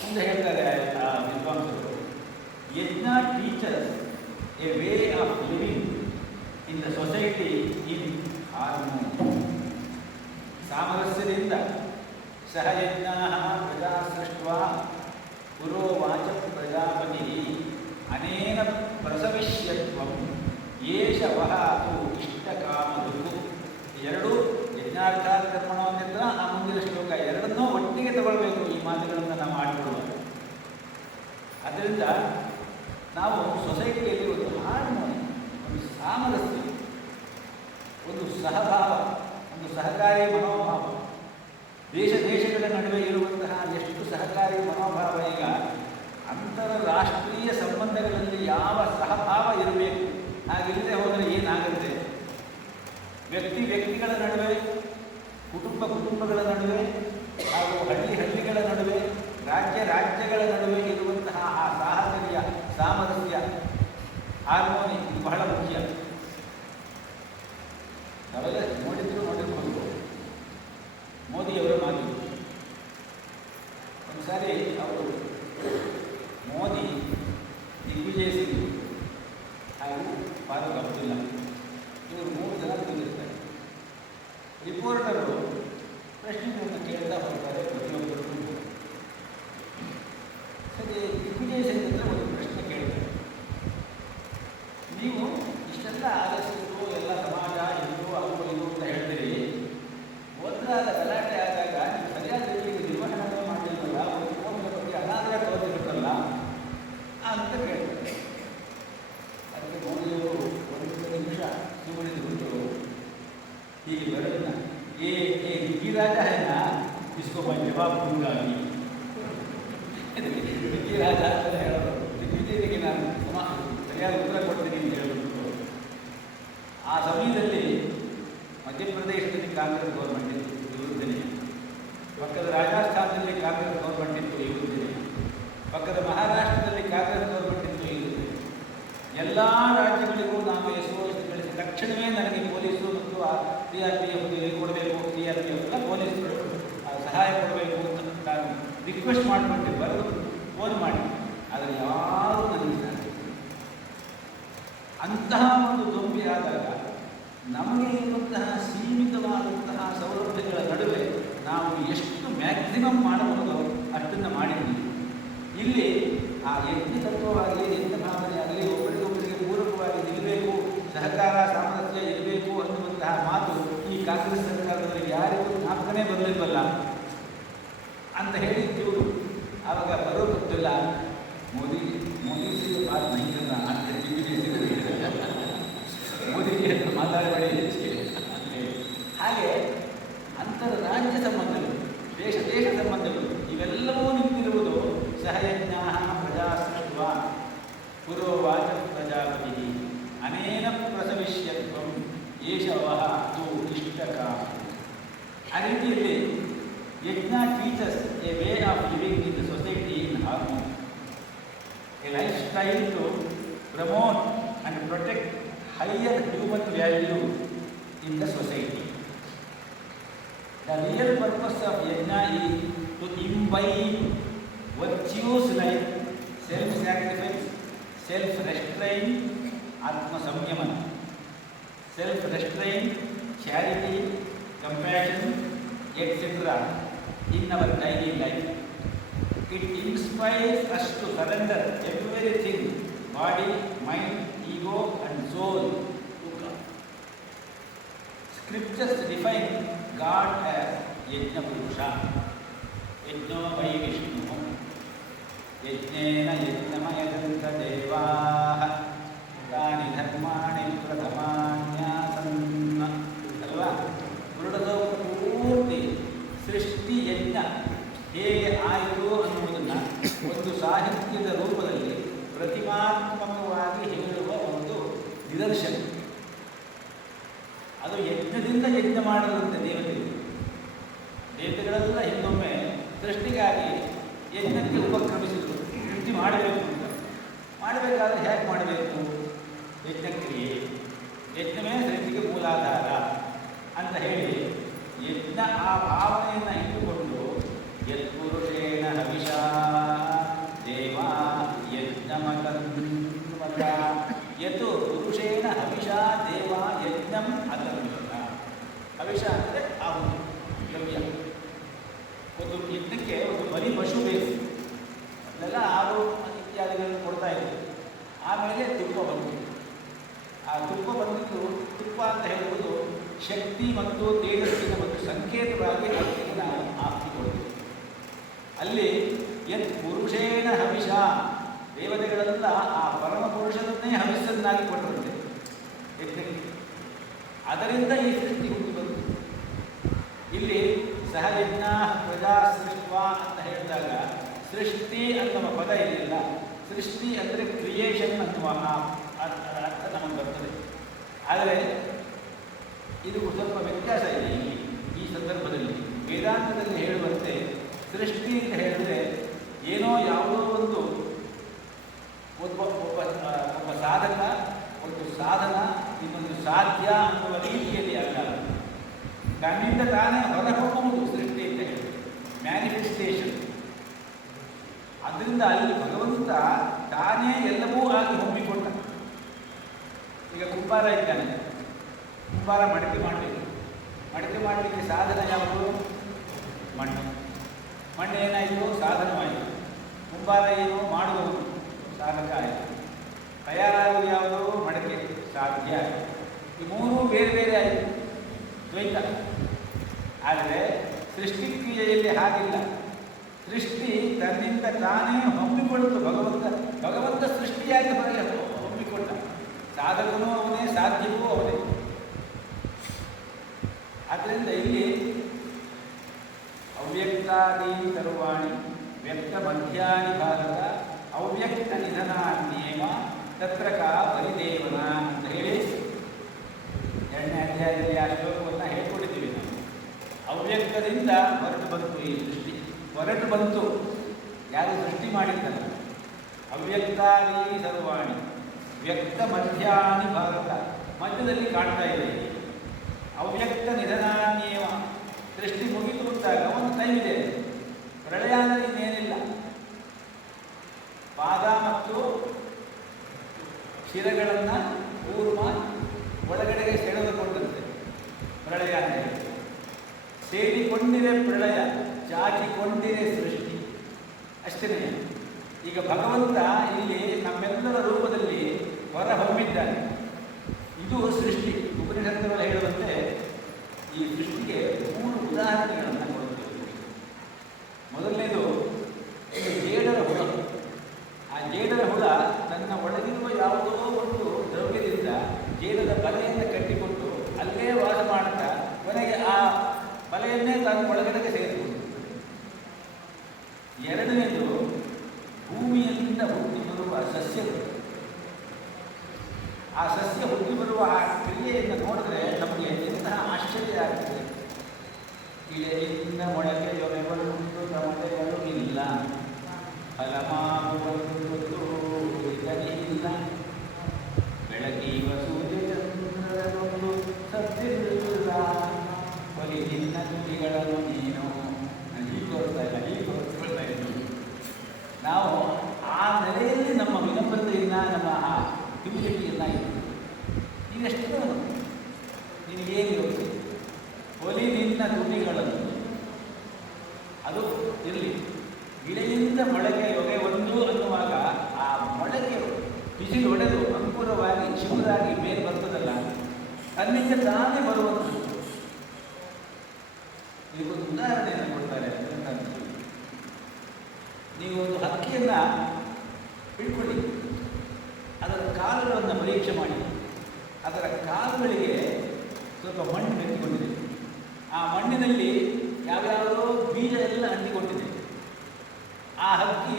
ಮುಂದೆ ಹೇಳ್ತಾರೆ ಆ ವಿದ್ವಾಂಸರು, ಯಜ್ಞ teaches a way of living in the society in harmony. ಸಾಮರಸ್ಯದಿಂದ ಸಹಯಜ್ಞಾ ಪ್ರಜಾ ಸೃಷ್ಟ್ವಾ ಪುರೋವಾಚ ಪ್ರಜಾಪತಿ ಅನೇನ ಪ್ರಸವಿಷ್ಯತ್ವಂ ಏಷ ವಹಾತು ಇಷ್ಟಕಾಮದುಃಖ. ಎರಡೂ ಯಜ್ಞಾರ್ಥಾತ್ ಕರ್ಮಣೋನ್ಯತ್ರ ಆ ಮುಂದಿನ ಶ್ಲೋಕ ಎರಡನ್ನೂ ಒಟ್ಟಿಗೆ ತಗೊಳ್ಬೇಕು ಈ ಮಾತುಗಳನ್ನು ನಾವು ಮಾಡಿಕೊಳ್ಳುವಾಗ. ಆದ್ದರಿಂದ ನಾವು ಸೊಸೈಟಿಯಲ್ಲಿ ಒಂದು ಹಾರ್ಮೋನಿ, ಒಂದು ಸಾಮರಸ್ಯ, ಒಂದು ಸಹಭಾವ, ಒಂದು ಸಹಕಾರಿ ಮನೋಭಾವ, ದೇಶಗಳ ನಡುವೆ ಇರುವಂತಹ ಎಷ್ಟು ಸಹಕಾರಿ ಮನೋಭಾವ. ಈಗ ಅಂತಾರಾಷ್ಟ್ರೀಯ ಸಂಬಂಧಗಳಲ್ಲಿ ಯಾವ ಸಹಭಾವ ಇರಬೇಕು, ಹಾಗಿಲ್ಲದೆ ಹೋದರೆ ಏನಾಗುತ್ತೆ? ವ್ಯಕ್ತಿಗಳ ನಡುವೆ, ಕುಟುಂಬಗಳ ನಡುವೆ, ಹಾಗೂ ಹಳ್ಳಿಗಳ ನಡುವೆ, ರಾಜ್ಯಗಳ ನಡುವೆ ಇರುವಂತಹ ಆ ಸಾಹಚರ್ಯ, ಸಾಮರಸ್ಯ, ಹಾರ್ಮೋನಿ ಇದು ಬಹಳ ಮುಖ್ಯ. ನಾವೆಲ್ಲ ನೋಡಿರಬಹುದು ಮೋದಿಯವರ ಮಾತು. ಒಂದು ಸಾರಿ ಅವರು ಮೋದಿ ದಿಗ್ವಿಜಯ ಕಾಂಗ್ರೆಸ್ ಗೌರ್ಮೆಂಟ್ ಇತ್ತು ಇರುತ್ತೆ. ಎಲ್ಲ ರಾಜ್ಯಗಳಿಗೂ ನಾವು SOS ಕಳಿಸಿ ತಕ್ಷಣವೇ ನನಗೆ ಪೊಲೀಸರು ಮತ್ತು CRPF ಕೊಡಬೇಕು, CRPF ಎಲ್ಲ ಪೊಲೀಸರು ಸಹಾಯ ಕೊಡಬೇಕು ಅಂತ ನಾನು ರಿಕ್ವೆಸ್ಟ್ ಮಾಡಿಬಿಟ್ಟೆ, ಬರೆದು ಫೋನ್ ಮಾಡಿ. ಆದರೆ ಯಾರೂ ನನಗೆ ಅಂತಹ ಒಂದು ದೊಂಬಿ ಆದಾಗ ನಮಗೆ ಇರುವಂತಹ ಸೀಮಿತವಾದಂತಹ ಸೌಲಭ್ಯಗಳ ನಡುವೆ ನಾವು ಎಷ್ಟು ಮ್ಯಾಕ್ಸಿಮಮ್ ಮಾಡಬಹುದೋ ಅಷ್ಟನ್ನು ಮಾಡಿದ್ದೀವಿ. ಇಲ್ಲಿ ಆ ಯಜ್ಞ ತತ್ವವಾಗಿ ಯಜ್ಞ ಭಾವನೆ ಆಗಲಿ, ಒಬ್ಬರಿಗೊಬ್ಬರಿಗೆ ಪೂರಕವಾಗಿ ನಿಲ್ಲಬೇಕು, ಸಹಕಾರ ಸಾಮರಸ್ಯ ಇರಬೇಕು ಅನ್ನುವಂತಹ ಮಾತು ಈ ಕಾಂಗ್ರೆಸ್ ಸರ್ಕಾರದಲ್ಲಿ ಯಾರಿಗೂ ಜ್ಞಾಪಕನೇ ಬರಲಿಲ್ವಲ್ಲ ಅಂತ ಹೇಳಿದ್ದು. ಆವಾಗ ಬರೋ ಗೊತ್ತಿಲ್ಲ ಮೋದಿಜಿಗೆ ಬಾತ್ ನೈಕಲ್ಲ ಅಂತ ಮೋದಿಜಿ ಹತ್ರ ಮಾತಾಡಬೇಡಿ ಹೆಚ್ಚಿಗೆ ಅಂತೇಳಿ. ಹಾಗೆ ಅಂತರ್ರಾಜ್ಯ ಸಂಬಂಧಗಳು, ದೇಶ ಸಂಬಂಧಗಳು ಇವೆಲ್ಲವೂ ನಿಂತಿರುವುದು ಸಹಯಜ್ಞ ಪ್ರಜಾ ಸೃಷ್ಟ್ವಾ ಪುರೋವಾಚ ಪ್ರಜಾಪತಿ ಅನೇನ ಪ್ರಸವಿಷ್ಯತ್ವಂ ಏಷವಃ ತು ಇಷ್ಟಕ. ಆ ರೀತಿಯಲ್ಲಿ ಯಜ್ಞ teaches a way of living in the society in harmony, a lifestyle to promote and protect higher human value in the society. The real purpose of yajna is to imbibe virtues like self-sacrifice, self-restraint, atma-samyamana, self-restraint, charity, compassion, etc. in our daily life. It inspires us to surrender everything, body, mind, ego and soul to God. Scriptures define God as Yajna Purusha. Yajno vai Vishnu. Yajnena yajnamayadanta devaha tani dharmani pradhamanyasana. ಅಲ್ವಾ? ಪುರುಷದ ಪೂರ್ತಿ ಸೃಷ್ಟಿ ಯಜ್ಞ ಹೇಗೆ ಆಯಿತು ಅನ್ನುವುದನ್ನು ಒಂದು ಸಾಹಿತ್ಯದ ರೂಪದಲ್ಲಿ ಪ್ರತಿಮಾತ್ಮಕವಾಗಿ ಹೇಳುವ ಒಂದು ನಿದರ್ಶನ. ಅದು ಯಜ್ಞದಿಂದ ಯಜ್ಞ ಮಾಡದಂತೆ ದೇವತೆಗಳೆಲ್ಲ ಹಿಂದೊಮ್ಮೆ ಸೃಷ್ಟಿಗಾಗಿ ಯಜ್ಞಕ್ಕೆ ಉಪಕ್ರಮಿಸಿದರು. ಸೃಷ್ಟಿ ಮಾಡಬೇಕು ಅಂತ ಮಾಡಬೇಕಾದ್ರೆ ಹೇಗೆ ಮಾಡಬೇಕು? ಯಜ್ಞಕ್ರಿಯೆ, ಯಜ್ಞವೇ ಸೃಷ್ಟಿಗೆ ಮೂಲಾಧಾರ ಅಂತ ಹೇಳಿ ಯಜ್ಞ ಆ ಭಾವನೆಯನ್ನು ಇಟ್ಟುಕೊಂಡು ಯತ್ಪುರುಷೇಣ ಹವಿಷಾ ದೇವಾ ಯಜ್ಞಮಕನ್ವತ ಯತ್ ಪುರುಷೇಣ ಹವಿಷಾ ದೇವ ಯಜ್ಞಂ ಅಕನ್ವತ. ಹವಿಷ ಅಂದರೆ ಆಹುತಿ ದ್ರವ್ಯ. ಒಂದು ಯಜ್ಞಕ್ಕೆ ಒಂದು ಬಲಿ ಪಶು ಬೇಕು, ಅದೆಲ್ಲ ಹಾಲು ಇತ್ಯಾದಿಗಳನ್ನು ಕೊಡ್ತಾ ಇದ್ರು. ಆಮೇಲೆ ತುಪ್ಪ ಬಂತು. ಆ ತುಪ್ಪ ಬಂದಿದ್ದು, ತುಪ್ಪ ಅಂತ ಹೇಳುವುದು ಶಕ್ತಿ ಮತ್ತು ತೇಜಸ್ಸಿನ ಒಂದು ಸಂಕೇತವಾಗಿ ಅದಕ್ಕೆ ನಾವು ಆಸ್ತಿ ಕೊಡ್ತೀವಿ. ಅಲ್ಲಿ ಯತ್ ಪುರುಷೇಣ ಹವಿಷ, ದೇವತೆಗಳೆಲ್ಲ ಆ ಪರಮ ಪುರುಷನನ್ನೇ ಹವಿಸ್ಸನ್ನಾಗಿ ಕೊಟ್ಟರಂತೆ ಯಜ್ಞಕ್ಕೆ. ಅದರಿಂದ ಈ ಸೃಷ್ಟಿ ಹುಟ್ಟಿ ಬಂತು. ಇಲ್ಲಿ ಸಹಯಜ್ಞ ಪ್ರಜಾ ಸೃಷ್ಟ್ವ ಅಂತ ಹೇಳಿದಾಗ ಸೃಷ್ಟಿ ಅನ್ನುವ ಪದ ಇರಲಿಲ್ಲ. ಸೃಷ್ಟಿ ಅಂದರೆ ಕ್ರಿಯೇಷನ್ ಅನ್ನುವ ಅರ್ಥ ನಮಗೆ ಬರ್ತದೆ. ಆದರೆ ಇದು ಸ್ವಲ್ಪ ವ್ಯತ್ಯಾಸ ಇದೆ ಈ ಸಂದರ್ಭದಲ್ಲಿ. ವೇದಾಂತದಲ್ಲಿ ಹೇಳುವಂತೆ ಸೃಷ್ಟಿ ಅಂತ ಹೇಳಿದ್ರೆ ಏನೋ ಯಾವುದೋ ಒಬ್ಬ ಸಾಧಕ, ಒಂದು ಸಾಧನ, ಇನ್ನೊಂದು ಸಾಧ್ಯ ಅನ್ನುವ ರೀತಿಯಲ್ಲಿ ಅಲ್ಲ. ತನ್ನಿಂದ ತಾನೇ ಹೊರಹೊಮ್ಮುವುದು ಸೃಷ್ಟಿ ಅಂತ ಹೇಳಿ ಮ್ಯಾನಿಫೆಸ್ಟೇಷನ್. ಅದರಿಂದ ಅಲ್ಲಿ ಭಗವಂತ ತಾನೇ ಎಲ್ಲವೂ ಆಗಿ ಹೊಮ್ಮಿಕೊಂಡ. ಈಗ ಕುಂಬಾರ ಇದ್ದಾನೆ, ಕುಂಬಾರ ಮಡಿಕೆ ಮಾಡಬೇಕು. ಮಡಿಕೆ ಮಾಡಲಿಕ್ಕೆ ಸಾಧನ ಯಾವುದು? ಮಣ್ಣು. ಮಣ್ಣು ಏನಾಯಿತು? ಸಾಧನವಾಯಿತು. ಕುಂಬಾರ ಏನು? ಮಾಡುವುದು ಸಾಧಕ ಆಯಿತು. ತಯಾರಾಗುವುದು ಯಾವುದು? ಮಡಿಕೆ, ಸಾಧ್ಯ ಆಯಿತು. ಈ ಮೂರೂ ಬೇರೆ ಬೇರೆ ಆಯಿತು, ದ್ವೈತ. ಆದರೆ ಸೃಷ್ಟಿಕ್ರಿಯೆಯಲ್ಲಿ ಹಾಗಿಲ್ಲ. ಸೃಷ್ಟಿ ತನ್ನಿಂದ ತಾನೇ ಹೊಮ್ಮಿಕೊಳ್ಳುವುದು. ಭಗವಂತ ಸೃಷ್ಟಿಯಾಗಿ ಹೊರಗೆ ಹೊಮ್ಮಿಕೊಂಡ. ಸಾಧಕನೂ ಅವನೇ, ಸಾಧ್ಯವೂ ಅವನೇ. ಆದ್ದರಿಂದ ಇಲ್ಲಿ ಅವ್ಯಕ್ತಾದಿ ಸರ್ವಾಣಿ ವ್ಯಕ್ತ ಮಧ್ಯಾನಿ ಭಾರತ ಅವ್ಯಕ್ತ ನಿಧನಾನ್ಯೇವ ತತ್ರ ಕಾ ಪರಿದೇವನ ಅಂತ ಹೇಳಿ 2ನೇ ಅಧ್ಯಾಯದಲ್ಲಿ ಆ ಶ್ಲೋಕವನ್ನು ಹೇಳ್ಕೊಂಡಿದ್ದೀವಿ ನಾವು. ಅವ್ಯಕ್ತದಿಂದ ಹೊರಟು ಬಂತು ಈ ಸೃಷ್ಟಿ. ಹೊರಟು ಬಂತು ಯಾರು ಸೃಷ್ಟಿ ಮಾಡಿದ್ದಲ್ಲ. ಅವ್ಯಕ್ತ ಅವ್ಯಕ್ತಾನಿ ಸರ್ವಾಣಿ ವ್ಯಕ್ತ ಮಧ್ಯಾನಿ ಭಾರತ, ಮಧ್ಯದಲ್ಲಿ ಕಾಣ್ತಾ ಇದೆ. ಅವ್ಯಕ್ತ ನಿಧನಾನ್ಯೇವ, ದೃಷ್ಟಿ ಮುಗಿದು ಅಂತಾಗ ಒಂದು ಟೈಮ್ ಇದೆ. ಪ್ರಳಯ ಅಂದರೆ ಇನ್ನೇನಿಲ್ಲ. ಪಾದ ಮತ್ತು ಶಿರಗಳನ್ನು ಕೂರ್ಮ ಒಳಗಡೆಗೆ ಸೆಳೆದುಕೊಂಡಂತೆ ಪ್ರಳಯ ಅಂದರೆ. ಸೇರಿಕೊಂಡಿರೆ ಪ್ರಳಯ, ಚಾಚಿಕೊಂಡಿರೆ ಸೃಷ್ಟಿ. ಅಷ್ಟೇ. ಈಗ ಭಗವಂತ ಇಲ್ಲಿ ನಮ್ಮೆಲ್ಲರ ರೂಪದಲ್ಲಿ ಹೊರಹೊಮ್ಮಿದ್ದಾನೆ. ಇದು ಸೃಷ್ಟಿ. ಉಪನಿಷತ್ತುಗಳು ಹೇಳುವಂತೆ ಈ ಸೃಷ್ಟಿಗೆ 3 ಉದಾಹರಣೆಗಳನ್ನು ಕೊಡುತ್ತೇವೆ. ಮೊದಲನೇದು ಜೇಡರ ಹುಳ. ಆ ಜೇಡರ ಹುಳ ತನ್ನ ಒಳಗಿರುವ ಯಾವುದೋ ಒಂದು ದ್ರವ್ಯದಿಂದ ಜೇಡದ ಬಲೆಯನ್ನು ಕಟ್ಟಿಕೊಂಡು ಅಲ್ಲೇ ವಾಸ ಮಾಡ್ತಾ ಕೊನೆಗೆ ಆ ಬಲೆಯನ್ನೇ ತಾನು ಒಳಗಡೆಗೆ ಸೇರಿಕೊಂಡು. ಎರಡನೇದು ಭೂಮಿಯಿಂದ ಹುಟ್ಟಿ ಬರುವ ಸಸ್ಯಗಳು. ಆ ಸಸ್ಯ ಹುಟ್ಟಿ ಬರುವ ಆ ಕ್ರಿಯೆಯನ್ನು ನೋಡಿದ್ರೆ ನಮಗೆ ಎಂತಹ ಆಶ್ಚರ್ಯ ಆಗುತ್ತೆ. ಇಳೆಯಿಂದ ಮೊಳಕೆಯೊರೆಗಳು ಟೊಮೆಟೆಗಳು ಇಲ್ಲ, ಫಲಮಾಗುವಂತೂ ಇಲ್ಲ, ಬೆಳಕೀವ ಸೂರ್ಯಚಂದ್ರನೊಂದು ಸತ್ತಿಲ್ಲ, ಹೊಲಿಗಿನ್ನ ತುಟಿಗಳನ್ನು ನೀನು ಹೀಗೊಳ್ತಾ ಇದ್ದು. ನಾವು ಆ ನೆಲೆಯಲ್ಲಿ ನಮ್ಮ ವಿನಮ್ರತೆಯನ್ನು, ನಮ್ಮ ಆ ಹ್ಯುಮಿಲಿಟಿಯನ್ನು ಇತ್ತು. ನೀನೆಷ್ಟು ನಿನಗೇನು ಯೋಚನೆ? ಹೊಲಿ ನಿನ್ನ ತುಟಿಗಳನ್ನು, ಅದು ಇರಲಿ. ಗಿಳೆಯಿಂದ ಮೊಳಕೆ ಒಂದು ಅನ್ನುವಾಗ ಆ ಮೊಳಕೆ ಬಿಸಿಲು ಹೊಡೆದು ಅಂಕುರವಾಗಿ ಚಿಗುರಾಗಿ ಮೇಲೆ ಬರ್ತದಲ್ಲ, ತನ್ನಿಂದ ತಾನೇ ಬರುವಂಥದ್ದು. ಇದಕ್ಕೊಂದು ಉದಾಹರಣೆಯನ್ನು ಕೊಡ್ತಾರೆ. ನೀವು ಒಂದು ಹಕ್ಕಿಯನ್ನು ಬಿಟ್ಕೊಳ್ಳಿ, ಅದರ ಕಾಲುಗಳನ್ನು ಪರೀಕ್ಷೆ ಮಾಡಿ. ಅದರ ಕಾಲುಗಳಿಗೆ ಸ್ವಲ್ಪ ಮಣ್ಣು ಬೆಟ್ಟಿಕೊಂಡಿದೆ. ಆ ಮಣ್ಣಿನಲ್ಲಿ ಯಾವ್ಯಾವುದೋ ಬೀಜ ಎಲ್ಲ ಅಂಟಿಕೊಂಡಿದೆ. ಆ ಹಕ್ಕಿ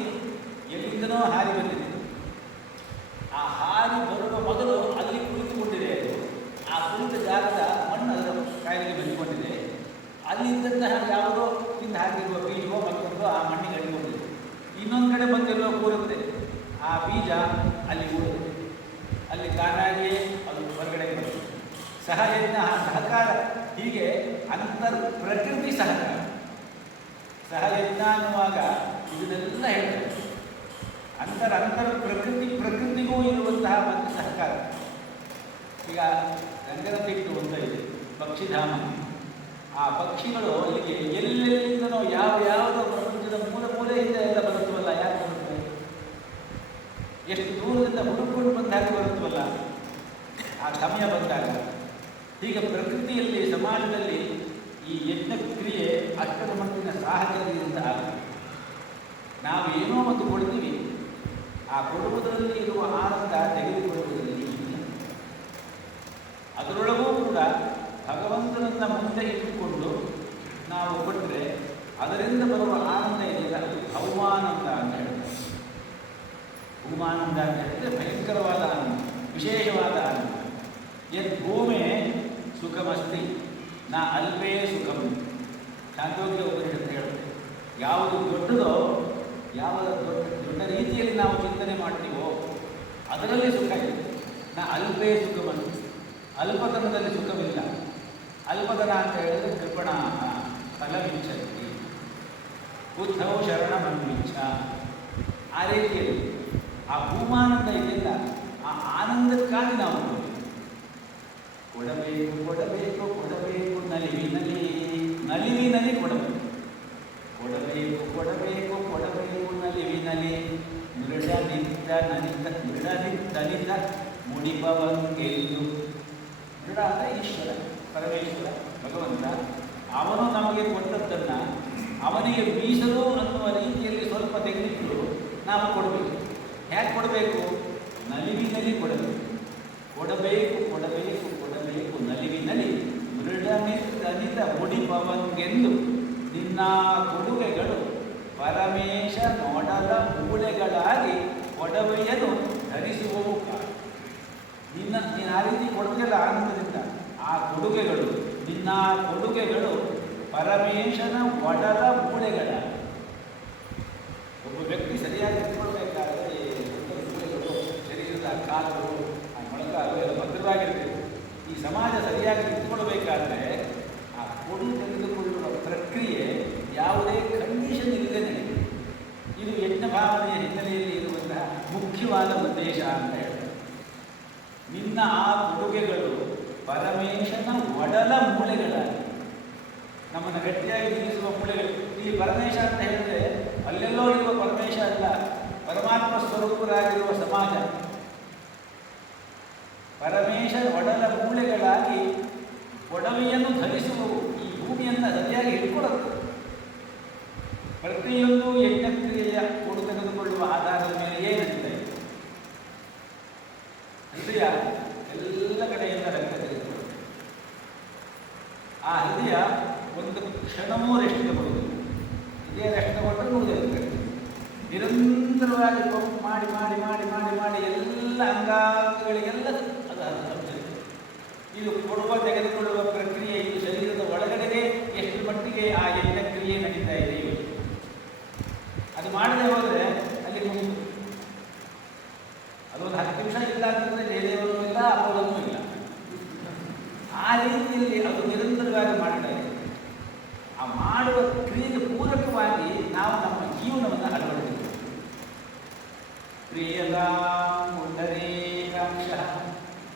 ಎಲ್ಲಿಂದನೋ ಹಾರಿ ಬಂದಿದೆ. ಆ ಹಾರಿ ಬರುವ ಮೊದಲು ಅಲ್ಲಿ ಕುಳಿತುಕೊಂಡಿದೆ. ಅದು ಆ ಕುಳಿತ ಜಾಗದ ಮಣ್ಣು ಅದರ ಕಾಯಿಲೆಗೆ ಬೆಂದುಕೊಂಡಿದೆ. ಅಲ್ಲಿದ್ದಂತಹ ಯಾವುದೋ ತಿಂದು ಹಾಕಿರುವ ಬೀಜವೋ ಮತ್ತೊಂದು ಆ ಮಣ್ಣಿಗೆ ಅಂಟಿಕೊಂಡಿದೆ. ಇನ್ನೊಂದು ಕಡೆ ಬಂದಿರೋ ಕೂರುತ್ತೆ. ಆ ಬೀಜ ಅಲ್ಲಿ ಕೂರುತ್ತೆ. ಅಲ್ಲಿ ತಾನಾಗಿಯೇ ಅದು ಹೊರಗಡೆ ಬರುತ್ತೆ. ಸಹಯಜ್ಞ, ಸಹಕಾರ, ಹೀಗೆ ಅಂತರ್ ಪ್ರಕೃತಿ ಸಹಕಾರ. ಸಹಯಜ್ಞ ಅನ್ನುವಾಗ ಇದನ್ನೆಲ್ಲ ಹೇಳ್ತಾರೆ. ಅಂತರ್ ಪ್ರಕೃತಿಗೂ ಇರುವಂತಹ ಒಂದು ಸಹಕಾರ. ಈಗ ರಂಗನತಿಟ್ಟು ಅಂತ ಇದೆ, ಪಕ್ಷಿಧಾಮ. ಆ ಪಕ್ಷಿಗಳು ಇಲ್ಲಿಗೆ ಎಲ್ಲೆಲ್ಲಿಂದನೋ ಯಾವುದೋ ಪ್ರಪಂಚದ ಮೂಲೆಯಿಂದ ಎಲ್ಲ ಬರುತ್ತವಲ್ಲ. ಯಾಕೆ ಬರುತ್ತವೆ? ಎಷ್ಟು ದೂರದಿಂದ ಹುಡುಕೊಂಡು ಬಂದಾಗ ಬರುತ್ತವಲ್ಲ ಆ ಸಮಯ ಬಂದಾಗ. ಹೀಗೆ ಪ್ರಕೃತಿಯಲ್ಲಿ, ಸಮಾಜದಲ್ಲಿ ಈ ಯಜ್ಞ ಕ್ರಿಯೆ ಅಷ್ಟರ ಮಟ್ಟಿನ ಸಾಹಚರ್ಯದಿಂದ ಆಗುತ್ತೆ. ನಾವು ಏನೋ ಒಂದು ಕೊಡ್ತೀವಿ, ಆ ಕೊಡುವುದರಲ್ಲಿ ಇರುವ ಆನಂದ ತೆಗೆದುಕೊಳ್ಳುವುದರಲ್ಲಿ ಇಲ್ಲ. ಅದರೊಳಗೂ ಕೂಡ ಭಗವಂತನನ್ನ ಮುಂದೆ ಇಟ್ಟುಕೊಂಡು ನಾವು ಕೊಟ್ಟರೆ ಅದರಿಂದ ಬರುವ ಆನಂದ ಇದೆಯಲ್ಲ, ಅದು ಭೌಮಾನಂದ ಅಂತ ಹೇಳ್ತಾರೆ. ಭೂಮಾನಂದ ಅಂತ ಹೇಳಿದ್ರೆ ಭಯಂಕರವಾದ ಆನಂದ, ವಿಶೇಷವಾದ ಆನಂದ. ಯದ್ ಭೂಮೆ ಸುಖಮಸ್ತಿ ನಾ ಅಲ್ಪೇ ಸುಖಂ. ಚಾಂದೋಗ್ಯ ಉಪನಿಷತ್ತು ಹೇಳುತ್ತೆ. ಯಾವುದು ದೊಡ್ಡದೋ, ಯಾವ ದೊಡ್ಡ ರೀತಿಯಲ್ಲಿ ನಾವು ಚಿಂತನೆ ಮಾಡ್ತೀವೋ ಅದರಲ್ಲಿ ಸುಖ ಇದೆ. ನಾ ಅಲ್ಪೇ ಸುಖಮಸ್ತಿ. ಅಲ್ಪತನದಲ್ಲಿ ಸುಖವಿಲ್ಲ. ಅಲ್ಪತನ ಅಂತ ಹೇಳಿದ್ರೆ ಕೃಪಣ ಫಲವಿಚ್ಛತಿ, ಬುದ್ಧವು ಶರಣಮನ್ವಿಚ್ಛ. ಆ ರೀತಿಯಲ್ಲಿ ಆ ಭೂಮಾನಂದ ಇದೆಯಲ್ಲ, ಆ ಆನಂದಕ್ಕಾಗಿ ನಾವು ಕೊಡಬೇಕು ಕೊಡಬೇಕು ಕೊಡಬೇಕು, ನಲಿವಿನಲ್ಲಿ ಕೊಡಬೇಕು. ಕೊಡಬೇಕು ಕೊಡಬೇಕು ಕೊಡಬೇಕು ನಲಿವಿನಲ್ಲಿ, ಮೃಡನಿದ್ದ ಮುಡಿಪವಂಗೆಂದು. ಮೃಡ ಅಂದರೆ ಈಶ್ವರ, ಪರಮೇಶ್ವರ, ಭಗವಂತ. ಅವನು ನಮಗೆ ಕೊಟ್ಟದ್ದನ್ನು ಅವನಿಗೆ ಮೀಸಲು ಅನ್ನುವ ರೀತಿಯಲ್ಲಿ ಸ್ವಲ್ಪ ತೆಗೆದಿಟ್ಟು ನಾವು ಕೊಡಬೇಕು. ಹೇಗೆ ಕೊಡಬೇಕು? ನಲಿವಿನಲ್ಲಿ ಕೊಡಬೇಕು. ಕೊಡಬೇಕು ಕೊಡಬೇಕು ಕೊಡಬೇಕು ನಲಿವಿನಲ್ಲಿ, ಮೃಡನಿದ್ದ ಮುಡಿಪವಂಗೆಂದು. ನಿನ್ನ ಕೊಡುಗೆಗಳು ಪರಮೇಶ ನೋಡದ ಮೂಳೆಗಳಾಗಿ ಒಡವೆಯನ್ನು ಧರಿಸುವವು. ನೀನು ಆ ರೀತಿ ಕೊಡುಗೆಲ್ಲ ಆನಂದದಿಂದ ಆ ಕೊಡುಗೆಗಳು, ನಿನ್ನ ಕೊಡುಗೆಗಳು ಪರಮೇಶನ ಒಡಲ ಮೂಳೆಗಳ. ಒಬ್ಬ ವ್ಯಕ್ತಿ ಸರಿಯಾಗಿ ತಿಳ್ಕೊಳ್ಬೇಕಾದ್ರೆ ಕಾಲುಗಳು ಆ ಮೊಳಕಾಲು ಎಲ್ಲ ಭದ್ರವಾಗಿರಬೇಕು. ಈ ಸಮಾಜ ಸರಿಯಾಗಿ ನಿಂತ್ಕೊಳ್ಬೇಕಾದ್ರೆ ಆ ಕೊಡು ತೆಗೆದುಕೊಳ್ಳುವ ಪ್ರಕ್ರಿಯೆ ಯಾವುದೇ ಕಂಡೀಷನ್ ಇಲ್ಲದೆ ನಡೆಯುತ್ತೆ. ಇದು ಯಜ್ಞ ಭಾವನೆಯ ಹಿನ್ನೆಲೆಯಲ್ಲಿ ಇರುವಂತಹ ಮುಖ್ಯವಾದ ಉದ್ದೇಶ ಅಂತ ಹೇಳ್ತಾರೆ. ನಿನ್ನ ಆ ಕೊಡುಗೆಗಳು ಪರಮೇಶನ ಒಡಲ ಮೂಳೆಗಳಾಗಿ ನಮ್ಮನ್ನು ಗಟ್ಟಿಯಾಗಿ ನಿಲ್ಲಿಸುವ ಮೂಳೆಗಳು. ಇಲ್ಲಿ ಪರಮೇಶ ಅಂತ ಹೇಳಿದ್ರೆ ಅಲ್ಲೆಲ್ಲೋ ಇರುವ ಪರಮೇಶ ಅಲ್ಲ, ಪರಮಾತ್ಮ ಸ್ವರೂಪರಾಗಿರುವ ಸಮಾಜ. ಪರಮೇಶ ಒಡಲ ಮೂಳೆಗಳಾಗಿ ಒಡವೆಯನ್ನು ಧರಿಸುವವು ಈ ಭೂಮಿಯನ್ನು ಸರಿಯಾಗಿ ಹಿಡ್ಕೊಳ್ಳುತ್ತೆ. ಪ್ರತಿಯೊಂದು ಯಜ್ಞಕ್ರಿಯೆಯ ಕೊಡು ತೆಗೆದುಕೊಳ್ಳುವ ಆಧಾರದ ಮೇಲೆ ಏನಿದೆ? ಹೃದಯ ಎಲ್ಲ ಕಡೆಯಿಂದ ರಕ್ತ ತೆಗೆದುಕೊಳ್ಳುತ್ತೆ. ಆ ಹೃದಯ ಒಂದು ಕ್ಷಣವೂ ರೆಸ್ಟ್ ತಗೊಳ್ಳುವುದು. ಇದೇ ರೆಸ್ಟ್ ತಗೊಂಡ್ರೆ ಮುಗಿದಿರುತ್ತೆ. ನಿರಂತರವಾಗಿ ಪಂಪ್ ಮಾಡಿ ಮಾಡಿ ಮಾಡಿ ಮಾಡಿ ಮಾಡಿ ಎಲ್ಲ ಅಂಗಾಂಗಗಳಿಗೆಲ್ಲ ಅದು ಸಂಚರಿಸುತ್ತೆ. ಇದು ಕೊಡುವ ತೆಗೆದುಕೊಳ್ಳುವ ಪ್ರಕ್ರಿಯೆ ಇದು ಶರೀರದ ಒಳಗಡೆಗೆ ಎಷ್ಟು ಮಟ್ಟಿಗೆ ಆ ಯಜ್ಞಕ್ರಿಯೆ ನಡೀತಾ ಇದೆ. ಅದು ಮಾಡದೆ ಹೋದರೆ ಅಲ್ಲಿ ಮುಗಿದು ಅದೊಂದು 10 ನಿಮಿಷ ಇಲ್ಲ ಅಂತಂದರೆ ಜಯದೇವರು ಇಲ್ಲ, ಅಪೋಲನೂ ಇಲ್ಲ. ಆ ರೀತಿಯಲ್ಲಿ ಅದು ನಿರಂತರವಾಗಿ ಮಾಡ್ತಾ ಇದೆ. ಆ ಮಾಡುವ ಕ್ರಿಯೆಗೆ ಪೂರಕವಾಗಿ ನಾವು ನಮ್ಮ ಜೀವನವನ್ನು ಅಳವಡಿಸಿದ್ದೇವೆ. ಪ್ರಿಯತಾಂ ಪುಂಡರೀಕಾಕ್ಷಃ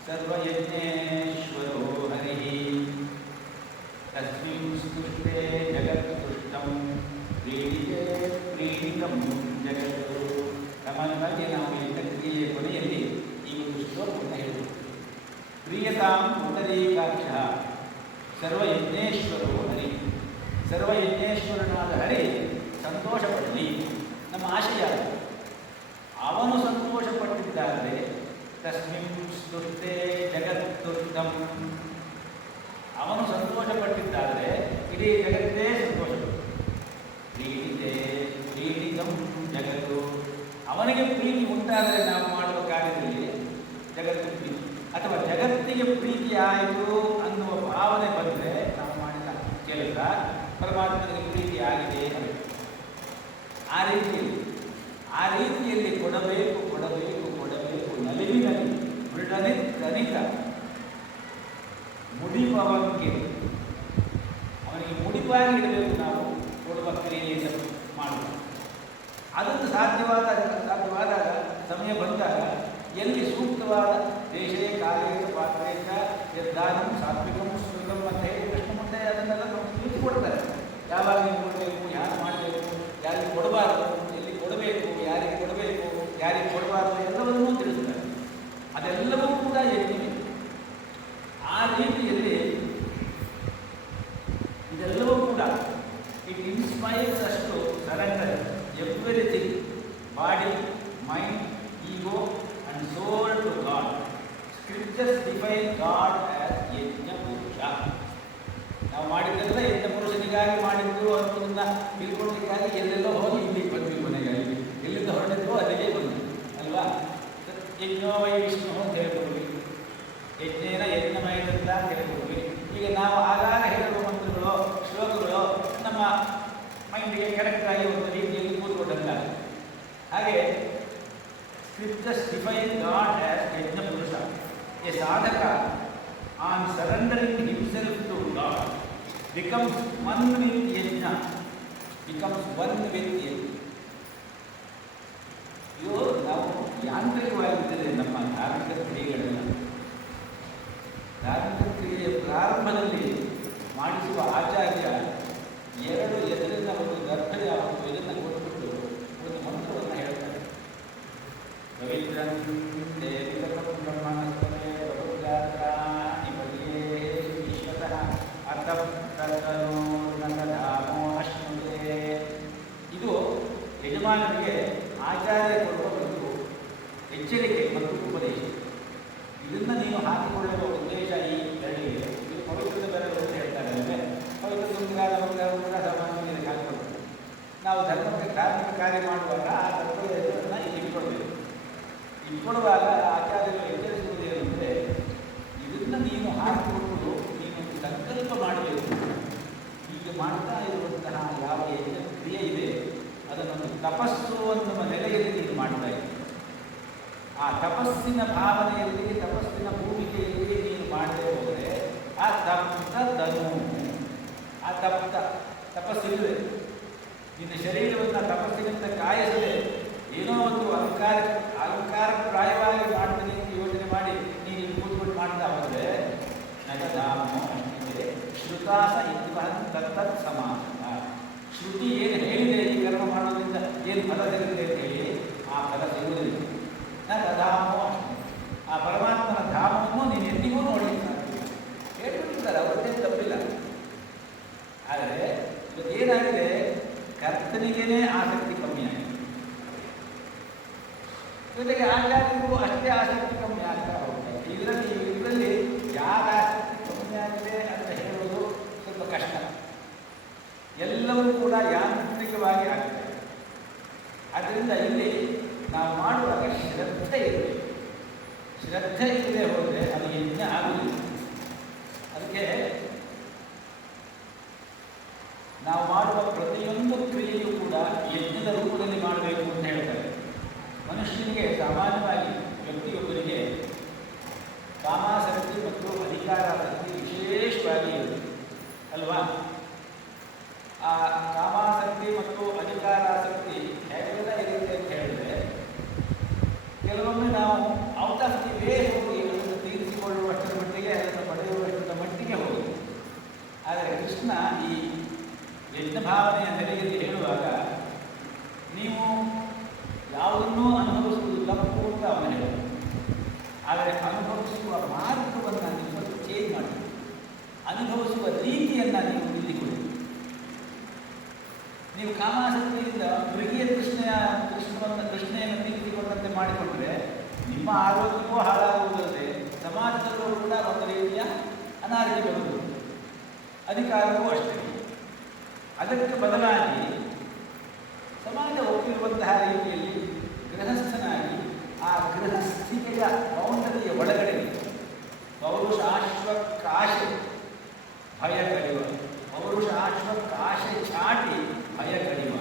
ಸರ್ವಯಜ್ಞೇಶ್ವರೋ ಹರಿಃ ತಸ್ಮಿನ್ ಸ್ತುಷ್ಟೇ ಜಗತ್ತುಷ್ಟಂ ಪ್ರೀಣಿತೆ ಪ್ರೀಣಿತಂ ಜಗತ್ತು. ಸಾಮಾನ್ಯವಾಗಿ ನಾವು ಯಜ್ಞಕ್ರಿಯೆಯ ಕೊನೆಯಲ್ಲಿ ಈ ಒಂದು ಶ್ಲೋಕವನ್ನು ಹೇಳಿದ್ದೇವೆ. ಪ್ರಿಯತಾಂ ಪುಂಡರೀಕಾಕ್ಷಃ ಸರ್ವಯಜ್ಞೇಶ್ವರೋ ಹರಿ. ಸರ್ವಯಜ್ಞೇಶ್ವರನಾದ ಹರಿ ಸಂತೋಷಪಡಲಿ. ನಮ್ಮ ಆಶಯ ಅವನು ಸಂತೋಷಪಟ್ಟಿದ್ದಾದರೆ ತಸ್ಮಿನ್ ಸ್ತುಷ್ಟೇ ಜಗತ್ತುಷ್ಟಂ. ಅವನು ಸಂತೋಷಪಟ್ಟಿದ್ದಾದರೆ ಇಡೀ ಜಗತ್ತೇ ಸಂತೋಷಪಟ್ಟು. ಪ್ರೀಣಿತೆ ಪ್ರೀಣಿತಂ ಜಗತ್ತು. ಅವನಿಗೆ ಪ್ರೀತಿ ಉಂಟಾದರೆ ನಾವು ಮಾಡುವ ಕಾರ್ಯದಲ್ಲಿ ಜಗತ್ತು ಪ್ರೀತಿ, ಅಥವಾ ಜಗತ್ತಿಗೆ ಪ್ರೀತಿ ಆಯಿತು ಅನ್ನುವ ಭಾವನೆ ಬಂದರೆ ನಾವು ಮಾಡಿದ ಕೆಲಸ ಪರಮಾತ್ಮನಿಗೆ ಪ್ರೀತಿ ಆಗಿದೆ ಅನ್ನಬೇಕು. ಆ ರೀತಿಯಲ್ಲಿ ಕೊಡಬೇಕು ಕೊಡಬೇಕು ಕೊಡಬೇಕು. ನಲಿವಿನಲ್ಲಿ ಮೃಡನಿತ ಮುಡಿಪವಂಗೆ ಅವನಿಗೆ ಮುಡಿಪಾಗಿ ಇಡಬೇಕು. ನಾವು ಕೊಡುವ ಕ್ರಿಯೆಯಿಂದ ಮಾಡುವುದು ಅದನ್ನು ಸಾಧ್ಯವಾದಾಗ ಸಮಯ ಬಂದಾಗ ಎಲ್ಲಿ ಸೂಕ್ತವಾದ ದೇಶೇ ಕಾಲೇ ಪಾತ್ರೇಕ ಯದ್ದಾನಂ ಸಾತ್ವಿಕಂ ಸುಗಂ ಅಂತ ಹೇಳಿ ಕೃಷ್ಣ ಮುಂದೆ ಅದನ್ನೆಲ್ಲ ತಿಳಿಸಿಕೊಡ್ತಾರೆ. ಯಾವಾಗ ನೀವು ಕೊಡಬೇಕು, ಯಾರು ಮಾಡಬೇಕು, ಯಾರಿಗೆ ಕೊಡಬಾರದು, ಎಲ್ಲಿ ಕೊಡಬೇಕು, ಯಾರಿಗೆ ಕೊಡಬೇಕು, ಯಾರಿಗೆ ಕೊಡಬಾರದು ಎಲ್ಲವನ್ನೂ ತಿಳಿಸ್ತಾರೆ. ಅದೆಲ್ಲವೂ ಕೂಡ ಯಜ್ಞವೇ. ಆ ರೀತಿಯಲ್ಲಿ ಇದೆಲ್ಲವೂ ಕೂಡ ಇಟ್ ಇನ್ಸ್ಪೈರ್ಸ್ ಅಷ್ಟು surrender everything, body, mind, ego and soul to God. Scriptures define God as ಯಜ್ಞ ಪುರುಷ. ನಾವು ಮಾಡಿದ್ದೆಲ್ಲ ಯಜ್ಞ ಪುರುಷನಿಗಾಗಿ ಮಾಡಿದ್ದು ಅನ್ನೋದನ್ನ ತಿಳ್ಕೊಳ್ಳೋದಕ್ಕಾಗಿ ಎಲ್ಲೆಲ್ಲೋ ಹೋಗಿ ಇಲ್ಲಿಗೆ ಬಂದ್ವಿ. ಮನೆಗಾಗಿ ಎಲ್ಲಿಂದ ಹೊರಟಿದ್ವೋ ಅಲ್ಲಿಗೆ ಬಂದ್ವಿ ಅಲ್ವಾ? ಯಜ್ಞೋ ವೈ ವಿಷ್ಣು ಅಂತ ಹೇಳ್ಕೊಡ್ವಿ, ಯಜ್ಞೇನ ಯಜ್ಞಮಯದಿಂದ ಅಂತ ಹೇಳ್ಕೊಡ್ವಿ. ಈಗ ನಾವು ಆಗಾಗ ಹೇಳುವ ಮಂತ್ರಗಳು ಶ್ಲೋಕಗಳು ನಮ್ಮ ಮೈಂಡಿಗೆ ಕರೆಕ್ಟಾಗಿ ಒಂದು ರೀತಿಯಲ್ಲಿ ಕೂತ್ಕೊಂಡಂತ. ಹಾಗೆ Scriptures define God as Yajna Purusha. A sadhaka, on surrendering himself to God, becomes one with Yajna. ಇದು ನಾವು ಯಾಂತ್ರಿಕವಾಗಿದ್ದರೆ ನಮ್ಮ ಧಾರ್ಮಿಕ ಕ್ರಿಯೆಗಳೆಲ್ಲ. ಧಾರ್ಮಿಕ ಕ್ರಿಯೆಯ ಪ್ರಾರಂಭದಲ್ಲಿ ಮಾಡಿಸುವ ಆಚಾರ್ಯ 2 ಎದುರಿನ ಒಂದು ಗರ್ಭದ ಒಂದು ಇದನ್ನು ಕೊಟ್ಬಿಟ್ಟು ಒಂದು ಮಂತ್ರವನ್ನು ಹೇಳ್ತಾರೆ. ಪವಿತ್ರಂ ದೇವಿಕಂ ಬ್ರಹ್ಮಣಸ್ಪತೆ ಬಹುಗಾತ್ರಾಣಿ ಬಲಿಯೇ ಈಶ್ವರಃ ಅರ್ಥಪ್ರಕರೋ ನಕಧಾಮೋ ಅಶ್ನುತೆ. ಇದು ಯಜಮಾನರಿಗೆ ಆಚಾರ್ಯ ಕೊಡುವ ಒಂದು ಎಚ್ಚರಿಕೆ ಮತ್ತು ಉಪದೇಶ. ಇದನ್ನು ನೀವು ಹಾಕಿಕೊಳ್ಳುವ ಉದ್ದೇಶ ಈ ಬೆರಳಿಗೆ ಇದು ಪವಿತ್ರದ ಬೆರಳು ಅಂತ ಹೇಳ್ತಾರೆ. ಅಂದರೆ ಪವಿತ್ರ ತುಂಗಾದ ಕೂಡ ಸಾಮಾನ್ಯವಾಗಿ ಇದಕ್ಕೆ ಹಾಕಿಕೊಳ್ತಾರೆ. ನಾವು ಧಾರ್ಮಿಕ ಕಾರ್ಯ ಮಾಡುವಾಗ ಆ ಧರ್ಮವನ್ನು ಇಲ್ಲಿ ಇಟ್ಕೊಳ್ಳುವಾಗ ಆಚಾರ್ಯರು ಎಚ್ಚರಿಸುವುದೇನೆಂದರೆ ಇದನ್ನು ನೀನು ಹಾಕಿಕೊಂಡು ನೀನು ಸಂಕಲ್ಪ ಮಾಡಬೇಕು. ಈಗ ಮಾಡ್ತಾ ಇರುವಂತಹ ಯಾವ ಯಜ್ಞ ಕ್ರಿಯೆ ಇದೆ ಅದನ್ನು ತಪಸ್ಸು ಅನ್ನುವ ನೆಲೆಯಲ್ಲಿ ನೀನು ಮಾಡ್ತಾ ಇದ್ದೀವಿ. ಆ ತಪಸ್ಸಿನ ಭಾವನೆಯಲ್ಲಿ, ತಪಸ್ಸಿನ ಭೂಮಿಕೆಯಲ್ಲಿ ನೀನು ಮಾಡದೆ ಹೋದರೆ ಆ ತಪ್ತದನು, ಆ ತಪಸ್ಸಿಲ್ಲದೆ ನಿನ್ನ ಶರೀರವನ್ನು ತಪಸ್ಸಿನಿಂದ ಕಾಯಿಸದೆ ಏನೋ ಒಂದು ಅಲಂಕಾರಪ್ರಾಯವಾಗಿ ಮಾಡ್ತೀನಿ ಅಂತ ಯೋಚನೆ ಮಾಡಿ ನೀನು ಕೂತ್ಕೊಂಡು ಮಾಡ್ತಾ ಹೋದರೆ ನಗಧಾಮೋ ಇದೆ ಶ್ರುತಾಸ ಇದ್ವಹನ್ ತತ್ತತ್ ಸಮಾನ. ಶ್ರುತಿ ಏನು ಹೇಳಿದೆ ಈ ಕರ್ಮ ಮಾಡೋದ್ರಿಂದ ಏನು ಫಲ ಸಿಗುತ್ತೆ ಅಂತ ಹೇಳಿ ಆ ಫಲ ಸಿಗುವುದಿಲ್ಲ. ನಗಧಾಮೋ, ಆ ಪರಮಾತ್ಮನ ಧಾಮವನ್ನು ನೀನು ಎಂದಿಗೂ ನೋಡಿ ಹೇಳ್ಬಿಟ್ಟಿದ್ದಾರೆ, ಅವತ್ತೇನು ತಪ್ಪಿಲ್ಲ. ಆದರೆ ಏನಾಗಿದೆ, ಕರ್ತನಿಗೇನೆ ಆಸಕ್ತಿ ಕಮ್ಮಿಯಾಗಿದೆ. ಜೊತೆಗೆ ಆಚಾರ್ಯರಿಗೂ ಅಷ್ಟೇ ಆಸಕ್ತಿ ಕಮ್ಮಿ ಆಗ್ತಾ ಹೋಗ್ತದೆ. ಇದರಲ್ಲಿ ಯಾರ ಆಸಕ್ತಿ ಕಮ್ಮಿ ಆಗಿದೆ ಅಂತ ಹೇಳೋದು ಸ್ವಲ್ಪ ಕಷ್ಟ. ಎಲ್ಲವೂ ಕೂಡ ಯಾಂತ್ರಿಕವಾಗಿ ಆಗ್ತದೆ. ಆದ್ದರಿಂದ ಇಲ್ಲಿ ನಾವು ಮಾಡುವಾಗ ಶ್ರದ್ಧೆ ಇರಬೇಕು. ಶ್ರದ್ಧೆ ಇಲ್ಲದೆ ಹೋದರೆ ಅದು ಯಜ್ಞ ಆಗುವುದಿಲ್ಲ. ಅದಕ್ಕೆ ನಾವು ಮಾಡುವ ಪ್ರತಿಯೊಂದು ಕ್ರಿಯೆಯೂ ಕೂಡ ಯಜ್ಞದ ರೂಪದಲ್ಲಿ ಮಾಡಬೇಕು ಅಂತ ಹೇಳ್ತಾರೆ. ಮನುಷ್ಯನಿಗೆ ಸಾಮಾನ್ಯವಾಗಿ ವ್ಯಕ್ತಿಯೊಬ್ಬರಿಗೆ ಕಾಮಾಸಕ್ತಿ ಮತ್ತು ಅಧಿಕಾರಾಸಕ್ತಿ ವಿಶೇಷವಾಗಿ ಇರುತ್ತೆ ಅಲ್ವಾ? ಆ ಕಾಮಾಸಕ್ತಿ ಮತ್ತು ಅಧಿಕಾರಾಸಕ್ತಿ ಹೇಗೆಲ್ಲ ಇರುತ್ತೆ ಅಂತ ಹೇಳಿದ್ರೆ, ಕೆಲವೊಮ್ಮೆ ನಾವು ಔಟ್ ಆಫ್ ದಿ ವೇ ಹೋಗಿ ಅದನ್ನು ತೀರಿಸಿಕೊಳ್ಳುವಷ್ಟರ ಮಟ್ಟಿಗೆ, ಅದನ್ನು ಪಡೆಯುವಷ್ಟರ ಮಟ್ಟಿಗೆ ಹೋಗಿ. ಆದರೆ ಕೃಷ್ಣ ಈ ಯಜ್ಞ ಭಾವನೆಯ ನೆಲೆಯಲ್ಲಿ ಹೇಳುವಾಗ ನೀವು ಯಾವುದನ್ನೂ ಅನುಭವಿಸುವುದು ತಪ್ಪು ಅಂತ ಅವನು ಹೇಳೋದು. ಆದರೆ ಅನುಭವಿಸುವ ಮಾರ್ಗವನ್ನು ನೀವು ಚೇಂಜ್ ಮಾಡಿ, ಅನುಭವಿಸುವ ರೀತಿಯನ್ನು ನೀವು ತಿಳಿದುಕೊಳ್ಳಿ. ನೀವು ಕಾಮಾಸಕ್ತಿಯಿಂದ ಮೃಗೀಯ ಕೃಷ್ಣೆಯನ್ನು ತಿಳಿದುಕೊಂಡಂತೆ ಮಾಡಿಕೊಂಡ್ರೆ ನಿಮ್ಮ ಆರೋಗ್ಯವೂ ಹಾಳಾಗುವುದಲ್ಲದೆ ಸಮಾಜದಲ್ಲೂ ಕೂಡ ಒಂದು ರೀತಿಯ ಅನಾರೋಗ್ಯ ಬರುವುದು, ಅಧಿಕಾರವೂ ಅಷ್ಟೇ. ಅದಕ್ಕೆ ಬದಲಾಗಿ ಸಮಾಜ ಒಪ್ಪಿರುವಂತಹ ರೀತಿಯಲ್ಲಿ ಗೃಹಸ್ಥನಾಗಿ ಆ ಗೃಹಸ್ಥಿಕೆಯ ಬೌಂಡರಿಯ ಒಳಗಡೆ ಪೌರುಷಾಶ್ವಕಾಶೆ ಭಯ ಕಡಿಯುವ, ಪೌರುಷಾಶ್ವಕಾಶೆ ಚಾಟಿ ಭಯ ಕಡಿಯುವ,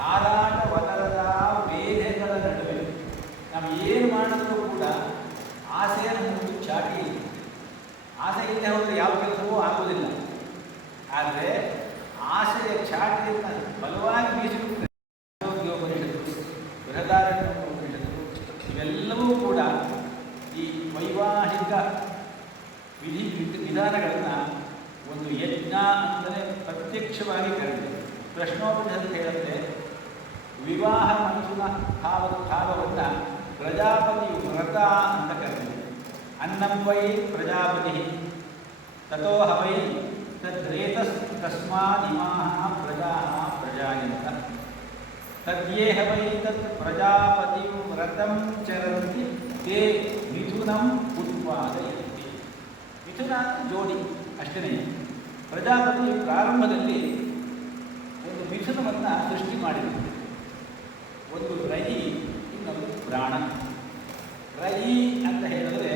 ಹಾರಾಟ ವದರದ ವೇದಗಳ ನಡುವೆ ನಾವು ಏನು ಮಾಡಿದ್ರೂ ಕೂಡ ಆಸೆಯನ್ನು ಮುಂದೆ ಚಾಟಿ ಇಲ್ಲ. ಆಸೆ ಇಲ್ಲದೆ ಹೋದರೆ ಯಾವ ಕೆಲಸವೂ ಆಗುವುದಿಲ್ಲ. ಆದರೆ ಆಸೆಯ ಚಾಟಿಯನ್ನು ಬಲವಾಗಿ ಬೀಸಿರುತ್ತದೆ. ಉಪನಿಷತ್ತು, ಬೃಹದಾರಣ್ಯ ಉಪನಿಷತ್ತು, ಇವೆಲ್ಲವೂ ಕೂಡ ಈ ವೈವಾಹಿಕ ವಿಧಾನಗಳನ್ನು ಒಂದು ಯಜ್ಞ ಅಂದರೆ ಪ್ರತ್ಯಕ್ಷವಾಗಿ ಕರೆದಿದೆ. ಪ್ರಶ್ನೋಪನಿಷತ್ತು ಹೇಳುತ್ತೆ, ವಿವಾಹ ಮನಸ್ಸಿನ ಭಾವವನ್ನು ಪ್ರಜಾಪತಿ ವ್ರತ ಅಂತ ಕರೆದಿದೆ. ಅನ್ನಂ ವೈ ಪ್ರಜಾಪತಿ ತಥೋ ಹವೈ ತದ್ರೇತಸ್ ತಸ್ಮಾದಿಮಾಃ ಪ್ರಜಾಃ ಪ್ರಜಾಯಂತ ತದ್ಯೇಹ ವೈ ತತ್ ಪ್ರಜಾಪತಿ ವ್ರತಂ ಚರಂತಿ ತೇ ಮಿಥುನಂ ಉತ್ಪಾದಯಂತಿ. ಮಿಥುನ ಜೋಡಿ ಅಷ್ಟೇ. ಪ್ರಜಾಪತಿ ಪ್ರಾರಂಭದಲ್ಲಿ ಒಂದು ಮಿಥುನವನ್ನು ಸೃಷ್ಟಿ ಮಾಡಿದರು. ಒಂದು ರಯಿ, ಇನ್ನೊಂದು ಪ್ರಾಣ. ರಯಿ ಅಂತ ಹೇಳಿದ್ರೆ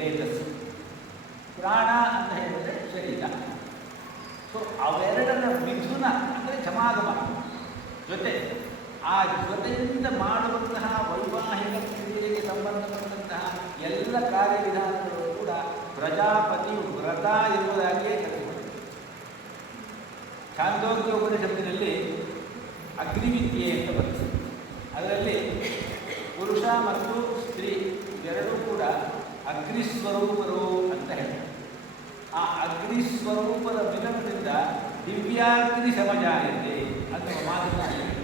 ರೇತಸ್, ಪ್ರಾಣ ಅಂತ ಹೇಳಿದ್ರೆ ಶರೀರ. ಸೊ ಅವೆರಡರ ಮಿಥುನ ಅಂದರೆ ಸಮಾಗಮ, ಜೊತೆ. ಆ ಜೊತೆಯಿಂದ ಮಾಡುವಂತಹ ವೈವಾಹಿಕ ಕ್ರಿಯೆಗೆ ಸಂಬಂಧಪಟ್ಟಂತಹ ಎಲ್ಲ ಕಾರ್ಯವಿಧಾನಗಳು ಕೂಡ ಪ್ರಜಾಪತಿ ವ್ರತ ಎಂಬುದಾಗಿಯೇ ಕರೆದುಕೊಂಡಿದೆ. ಛಾಂದೋಗ್ಯ ಉಪನಿಷತ್ತಿನಲ್ಲಿ ಅಗ್ನಿವಿದ್ಯೆ ಅಂತ ಬರ್ತದೆ. ಅದರಲ್ಲಿ ಪುರುಷ ಮತ್ತು ಸ್ತ್ರೀ ಎರಡೂ ಕೂಡ ಅಗ್ನಿಸ್ವರೂಪರು ಅಂತ ಹೇಳ್ತಾರೆ. ಆ ಅಗ್ನಿಸ್ವರೂಪದ ಮಿಲನದಿಂದ ದಿವ್ಯಾಗ್ನಿ ಸಮಜಾಯತೆ ಅನ್ನುವ ಮಾತನ್ನು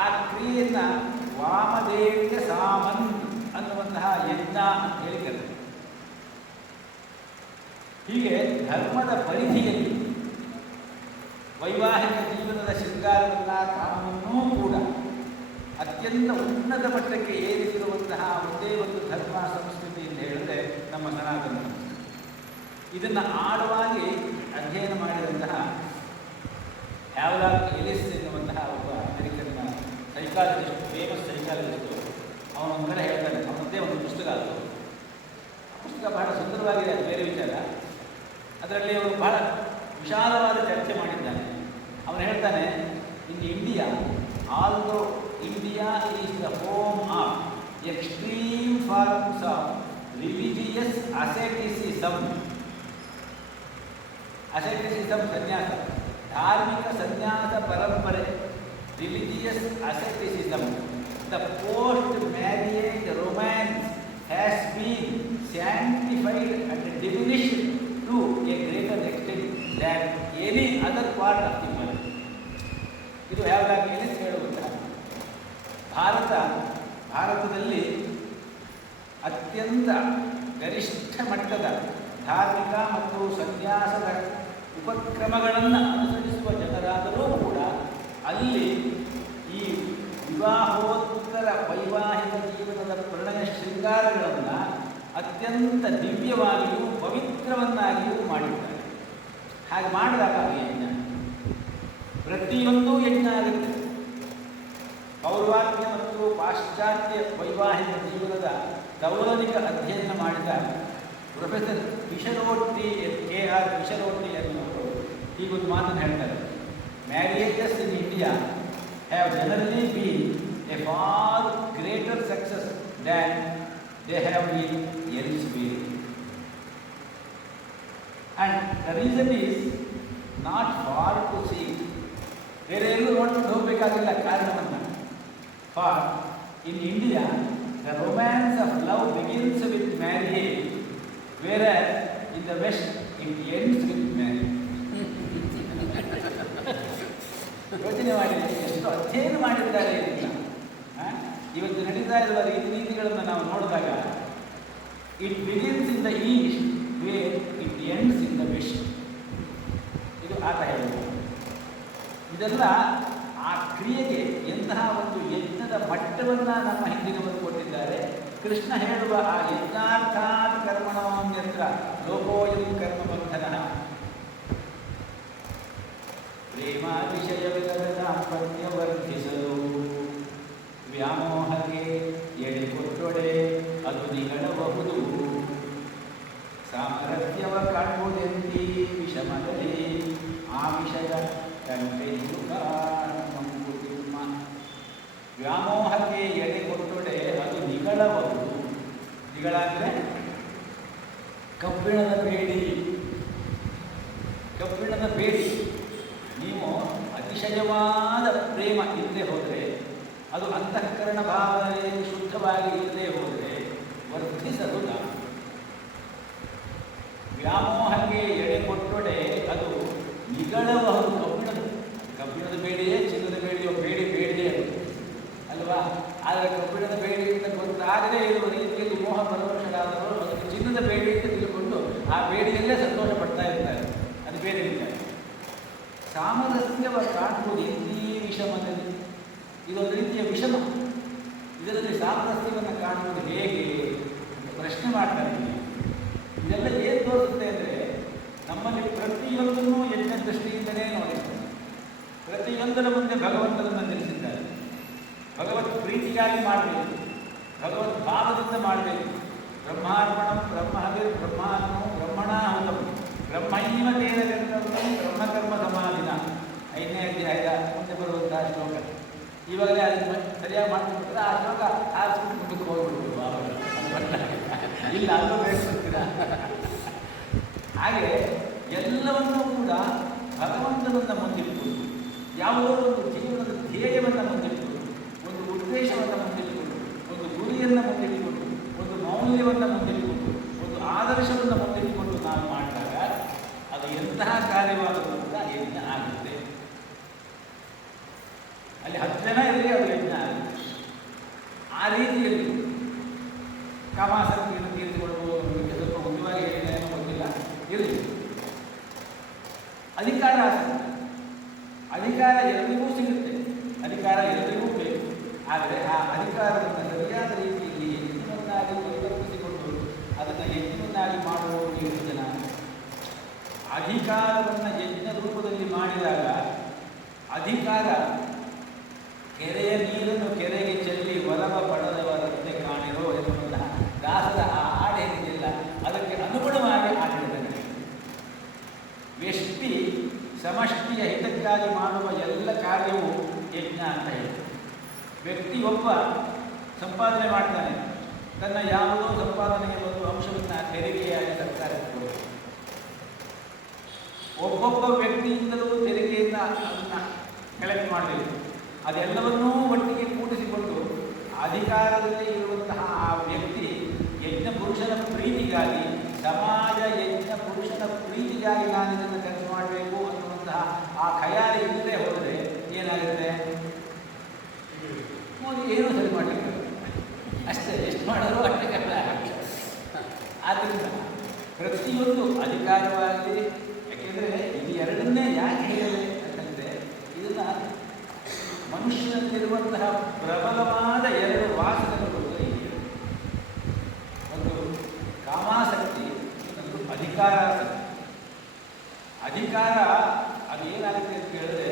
ಆ ಕ್ರಿಯೆಯನ್ನು ವಾಮದೇವ್ಯ ಸಾಮನ್ ಅನ್ನುವಂತಹ ಯಜ್ಞ ಅಂತ ಹೇಳಿ ಕರೆದರು. ಹೀಗೆ ಧರ್ಮದ ಪರಿಧಿಯಲ್ಲಿ ವೈವಾಹಿಕ ಜೀವನದ ಶೃಂಗಾರವನ್ನು, ಕಾಮವನ್ನೂ ಕೂಡ ಅತ್ಯಂತ ಉನ್ನತ ಮಟ್ಟಕ್ಕೆ ಏರಿಸಿರುವಂತಹ ಒಂದೇ ಒಂದು ಧರ್ಮ ಸಂಸ್ಕೃತಿ ಅಂತ ಹೇಳಿದ್ರೆ ನಮ್ಮ ಸನಾತನ ಸಂಸ್ಕೃತಿ. ಇದನ್ನು ಆಳವಾಗಿ ಅಧ್ಯಯನ ಮಾಡಿದಂತಹ ಹ್ಯಾವ್ಲಾಕ್ ಎಲಿಸ್ ಎನ್ನುವಂತಹ ಒಬ್ಬ ಅಮೆರಿಕನ್ ಸೈಕಾಲಜಿಸ್ಟ್, ಫೇಮಸ್ ಸೈಕಾಲಜಿಸ್ಟು, ಅವನ ಕಡೆ ಹೇಳ್ತಾನೆ. ಅವನದ್ದೇ ಒಂದು ಪುಸ್ತಕ ಅದು. ಪುಸ್ತಕ ಬಹಳ ಸುಂದರವಾಗಿದೆ, ಅದು ಬೇರೆ ವಿಚಾರ. ಅದರಲ್ಲಿ ಅವನು ಬಹಳ ವಿಶಾಲವಾದ ಚರ್ಚೆ ಮಾಡಿದ್ದಾನೆ. ಅವನು ಹೇಳ್ತಾನೆ, in India, although India is the home of asceticism. Asceticism ಸನ್ಯಾಸ, ಧಾರ್ಮಿಕ ಸನ್ಯಾಸ ಪರಂಪರೆ, religious asceticism. The post marriage romance has been sanctified and diminished to a greater extent than any other part of the world. ಇದು ಯಾವ್ದಾಗಿ ಎಲ್ಲಿ ಹೇಳುವುದಿಲ್ಲ. ಭಾರತದಲ್ಲಿ ಅತ್ಯಂತ ಗರಿಷ್ಠ ಮಟ್ಟದ ಧಾರ್ಮಿಕ ಮತ್ತು ಸನ್ಯಾಸದ ಉಪಕ್ರಮಗಳನ್ನು ಅನುಸರಿಸುವ ಜನರಾದರೂ ಕೂಡ ಅಲ್ಲಿ ಈ ವಿವಾಹೋತ್ತರ ವೈವಾಹಿಕ ಜೀವನದ ಪ್ರಣಯ ಶೃಂಗಾರಗಳನ್ನು ಅತ್ಯಂತ ದಿವ್ಯವಾಗಿಯೂ ಪವಿತ್ರವನ್ನಾಗಿಯೂ ಮಾಡಿದ್ದಾರೆ. ಹಾಗೆ ಮಾಡಿದಾಗ ಯಜ್ಞ, ಪ್ರತಿಯೊಂದು ಯಜ್ಞ ಆಗುತ್ತೆ. ಪೌರ್ವಾತ್ಯ ಮತ್ತು ಪಾಶ್ಚಾತ್ಯ ವೈವಾಹಿಕ ಜೀವನದ ದೌಲನಿಕ ಅಧ್ಯಯನ ಮಾಡಿದ ಪ್ರೊಫೆಸರ್ ವಿಶರೋಟಿ KR ವಿಶರೋಟಿ ಎನ್ನುವರು ಹೀಗೊಂದು ಮಾತನ್ನು ಹೇಳ್ತಾರೆ. Marriages in India have generally been a far greater success than they have been elsewhere. And the reason is not far to seek. ಬೇರೆ ಎಲ್ಲೂ ನೋಡ್ಕೊಂಡು ಹೋಗಬೇಕಾಗಿಲ್ಲ ಕಾರಣವನ್ನು. For in India, the romance of love begins with marriage, whereas in the West, it ends with marriage. ಯೋಚನೆ ಮಾಡಿ, ಎಷ್ಟು ಅಧ್ಯಯನ ಮಾಡಿದ್ದಾರೆ ಅಂತ. ಇವತ್ತು ನಡೀತಾ ಇರುವ ರೀತಿಗಳನ್ನು ನಾವು ನೋಡಿದಾಗ it begins in the east where it ends in the west. ಇದು ಆತ ಹೇಳುವುದು. ಇದೆಲ್ಲ ಆ ಕ್ರಿಯೆಗೆ ಎಂತಹ ಒಂದು ಯಜ್ಞದ ಮಟ್ಟವನ್ನು ನಮ್ಮ ಹಿಂದಿನವರು ಕೊಟ್ಟಿದ್ದಾರೆ. ಕೃಷ್ಣ ಹೇಳುವ ಆ ಯಜ್ಞಾರ್ಥಾತ್ ಕರ್ಮಣೋನ್ಯತ್ರ ಲೋಕೋಯಂ ಕರ್ಮ ಬಂಧನ. ಪ್ರೇಮ ವಿಷಯವಿಲ್ಲದ ದಾಂಪತ್ಯ ವರ್ಧಿಸಲು ವ್ಯಾಮೋಹಕ್ಕೆ ಎಡೆಕೊಟ್ಟೊಡೆ ಅದು ನಿಗಡಬಹುದು. ಸಾಮರಸ್ಯವ ಕಾಣುವುದೆಂದಿ ವಿಷಮದಲ್ಲಿ ಆ ವಿಷಯ ಕಂಠೆಯುಗ ಮಂಕುತಿಮ್ಮ. ವ್ಯಾಮೋಹಕ್ಕೆ ಎಡೆಕೊಟ್ಟೊಡೆ ಅದು ನಿಗಳಬಹುದು. ನಿಗಳ ಅಂದರೆ ಕಬ್ಬಿಣದ ಬೇಡಿ. ಕಬ್ಬಿಣದ ಬೇಡಿ ನೀವು ಅತಿಶಯವಾದ ಪ್ರೇಮ ಇಲ್ಲದೆ ಹೋದರೆ, ಅದು ಅಂತಃಕರಣ ಭಾವನೆಯಲ್ಲಿ ಶುದ್ಧವಾಗಿ ಇಲ್ಲದೆ ಹೋದರೆ ವರ್ಧಿಸಲು ನಾನು. ವ್ಯಾಮೋಹಕ್ಕೆ ಎಡೆ ಕೊಟ್ಟೊಡೆ ಅದು ನಿಗಳಬಹುದು. ಕಬ್ಬಿಣದ ಬೇಡಿಯೇ ಚಿನ್ನದ ಬೇಡಿಯೋ ಬೇಡಿಯೇ ಅಲ್ವಾ? ಆದರೆ ಕಬ್ಬಿಣದ ಬೇಡಿಯಿಂದ ಗೊತ್ತಾಗದೇ ಇರುವ ರೀತಿಯಲ್ಲಿ ಮೋಹ ಪರವಶರಾದವರು ಅದಕ್ಕೆ ಚಿನ್ನದ ಬೇಡಿಯಿಂದ ತಿಳ್ಕೊಂಡು ಆ ಬೇಡಿಯಲ್ಲೇ ಸಂತೋಷ ಪಡ್ತಾ ಇರ್ತಾರೆ. ಅದು ಬೇರೆ ಇಲ್ಲ. ಸಾಮರಸ್ಯವ ಕಾಣುವುದು ಈ ವಿಷಮದಲ್ಲಿ. ಇದೊಂದು ರೀತಿಯ ವಿಷಮ. ಇದರಲ್ಲಿ ಸಾಮರಸ್ಯವನ್ನು ಕಾಣುವುದು ಹೇಗೆ ಅಂತ ಪ್ರಶ್ನೆ ಮಾಡ್ತಾರೆ. ಇದೆಲ್ಲ ಏನು ತೋರಿಸುತ್ತೆ ಅಂದರೆ, ನಮ್ಮಲ್ಲಿ ಪ್ರತಿಯೊಂದನ್ನು ಯಜ್ಞ ದೃಷ್ಟಿಯಿಂದಲೇ ನೋಡಿದ್ದಾರೆ. ಪ್ರತಿಯೊಂದರ ಮುಂದೆ ಭಗವಂತನನ್ನು ನಿಲ್ಲಿಸಿದ್ದಾರೆ. ಭಗವತ್ ಪ್ರೀತಿಗಾಗಿ ಮಾಡಬೇಕು, ಭಗವತ್ ಭಾವದಿಂದ ಮಾಡಬೇಕು. ಬ್ರಹ್ಮಾರ್ಪಣಂ ಬ್ರಹ್ಮಹವಿರ್ ಬ್ರಹ್ಮಾರ್ಪಣಂ ಬ್ರಹ್ಮಣಾಹುತಂ ಬ್ರಹ್ಮೈವ ತೇನ ಗಂತವ್ಯಂ ಬ್ರಹ್ಮಕರ್ಮ ಸಮಾಧಿನ. 5ನೇ ಅಧ್ಯಾಯದ ಮುಂದೆ ಬರುವಂತಹ ಶ್ಲೋಕ. ಇವಾಗಲೇ ಅದನ್ನು ಸರಿಯಾಗಿ ಮಾಡ್ಕೊಂಡ್ರೆ ಆ ಶ್ಲೋಕ ಆರಿಸ್ಕೊಂಡು ಮುಂದಕ್ಕೆ ಹೋಗ್ಬಿಡ್ಬೋದು. ಇಲ್ಲ ಅಲ್ಲೂ ಬೇಯಿಸ್ತೀರ. ಹಾಗೆ ಎಲ್ಲವನ್ನೂ ಕೂಡ ಭಗವಂತನನ್ನು ಮುಂದಿಟ್ಟುಕೊಂಡು, ಯಾವುದೋ ಒಂದು ಜೀವನದ ಧ್ಯೇಯವನ್ನು ಮುಂದಿಟ್ಟುಕೊಂಡು, ಒಂದು ಉದ್ದೇಶವನ್ನು ಮುಂದಿಟ್ಟುಕೊಂಡು, ಒಂದು ಗುರಿಯನ್ನು ಮುಂದಿಟ್ಟುಕೊಂಡು, ಒಂದು ಮೌಲ್ಯವನ್ನು ಮುಂದಿಟ್ಟುಕೊಂಡು, ಒಂದು ಆದರ್ಶವನ್ನು ಮುಂದಿಟ್ಟುಕೊಂಡು ನಾವು ಮಾಡಿದಾಗ ಅದು ಎಂತಹ ಕಾರ್ಯವಾದರೂ ಕೂಡ ಯಜ್ಞ ಆಗುತ್ತೆ. ಅಲ್ಲಿ 10 ಜನ ಇರಲಿ, ಅದು ಯಜ್ಞ ಆಗುತ್ತೆ. ಆ ರೀತಿಯಲ್ಲಿ ಕಾಮಾಸಕ್ತಿಯನ್ನು ತೀರಿಸಿಕೊಳ್ಳಬಹುದು. ಸ್ವಲ್ಪ ಮುಖ್ಯವಾಗಿ ಏನೇನೋ ಗೊತ್ತಿಲ್ಲ, ಇರಲಿ. ಅಧಿಕಾರ ಆಸಕ್ತಿ, ಅಧಿಕಾರ ಎಲ್ಲರಿಗೂ ಸಿಗುತ್ತೆ, ಅಧಿಕಾರ ಎಲ್ಲರಿಗೂ ಬೇಕು. ಆದರೆ ಆ ಅಧಿಕಾರವನ್ನು ಸರಿಯಾದ ರೀತಿಯಲ್ಲಿ ಯಜ್ಞವನ್ನಾಗಿ ಪರಿವರ್ತಿಸಿಕೊಂಡು ಅದನ್ನು ಯಜ್ಞವನ್ನಾಗಿ ಮಾಡುವವರು ಎಷ್ಟು ಜನ? ಅಧಿಕಾರವನ್ನು ಯಜ್ಞ ರೂಪದಲ್ಲಿ ಮಾಡಿದಾಗ ಅಧಿಕಾರ ಕೆರೆಯ ನೀರನ್ನು ಕೆರೆಗೆ ಚೆಲ್ಲಿ ವರವ ಪಡೆದವರಂತೆ ಕಾಣಿರೋ ಎನ್ನುವಂತಹ ದಾಸರ ಆ ಹಾಡೇನಿದೆಯಲ್ಲ, ಅದಕ್ಕೆ ಅನುಗುಣವಾಗಿ ಆಡಳಿತ. ವ್ಯಷ್ಟಿ ಸಮಷ್ಟಿಯ ಹಿತಕ್ಕಾಗಿ ಮಾಡುವ ಎಲ್ಲ ಕಾರ್ಯವೂ ಯಜ್ಞ ಅಂತ ಹೇಳಿ. ವ್ಯಕ್ತಿಯೊಬ್ಬ ಸಂಪಾದನೆ ಮಾಡ್ತಾನೆ, ತನ್ನ ಯಾವುದೋ ಸಂಪಾದನೆಯ ಒಂದು ಅಂಶವನ್ನು ತೆರಿಗೆಯಾಗಿ ಸರ್ಕಾರಕ್ಕೆ ಕೊಡಬೇಕು. ಒಬ್ಬೊಬ್ಬ ವ್ಯಕ್ತಿಯಿಂದಲೂ ತೆರಿಗೆಯನ್ನು ಅದನ್ನು ಕಲೆಕ್ಟ್ ಮಾಡಬೇಕು. ಅದೆಲ್ಲವನ್ನೂ ಒಟ್ಟಿಗೆ ಕೂಡಿಸಿಕೊಂಡು ಅಧಿಕಾರದಲ್ಲಿ ಇರುವಂತಹ ಆ ವ್ಯಕ್ತಿ ಯಜ್ಞ ಪುರುಷನ ಪ್ರೀತಿಗಾಗಿ, ಸಮಾಜ ಯಜ್ಞ ಪುರುಷನ ಪ್ರೀತಿಗಾಗಿ ನಾನು ಇದನ್ನು ಖರ್ಚು ಮಾಡಬೇಕು ಅನ್ನುವಂತಹ ಆ ಖಯಾಲಿ ಇಲ್ಲದೆ ಹೋದರೆ ಏನಾಗುತ್ತೆ? ಏನೂ ಸರಿ ಮಾಡಲಿಕ್ಕೆ ಅಷ್ಟೇ, ಎಷ್ಟು ಮಾಡಿದ್ರು ಅಷ್ಟೇ ಕಷ್ಟ ಆಗುತ್ತೆ. ಆದ್ದರಿಂದ ಪ್ರತಿಯೊಂದು ಅಧಿಕಾರವಾಗಿ, ಯಾಕೆಂದರೆ ಇದು ಎರಡನ್ನೇ ಯಾಕೆ ಹೇಳಿದೆ ಅಂತಂದರೆ, ಇದನ್ನು ಮನುಷ್ಯನಲ್ಲಿರುವಂತಹ ಪ್ರಬಲವಾದ ಎರಡು ವಾಸನೆಗಳು ಇದೆ. ಒಂದು ಕಾಮಾಸಕ್ತಿ, ಇನ್ನೊಂದು ಅಧಿಕಾರಾಸಕ್ತಿ. ಅಧಿಕಾರ ಅದು ಏನಾಗುತ್ತೆ ಅಂತ ಹೇಳಿದ್ರೆ,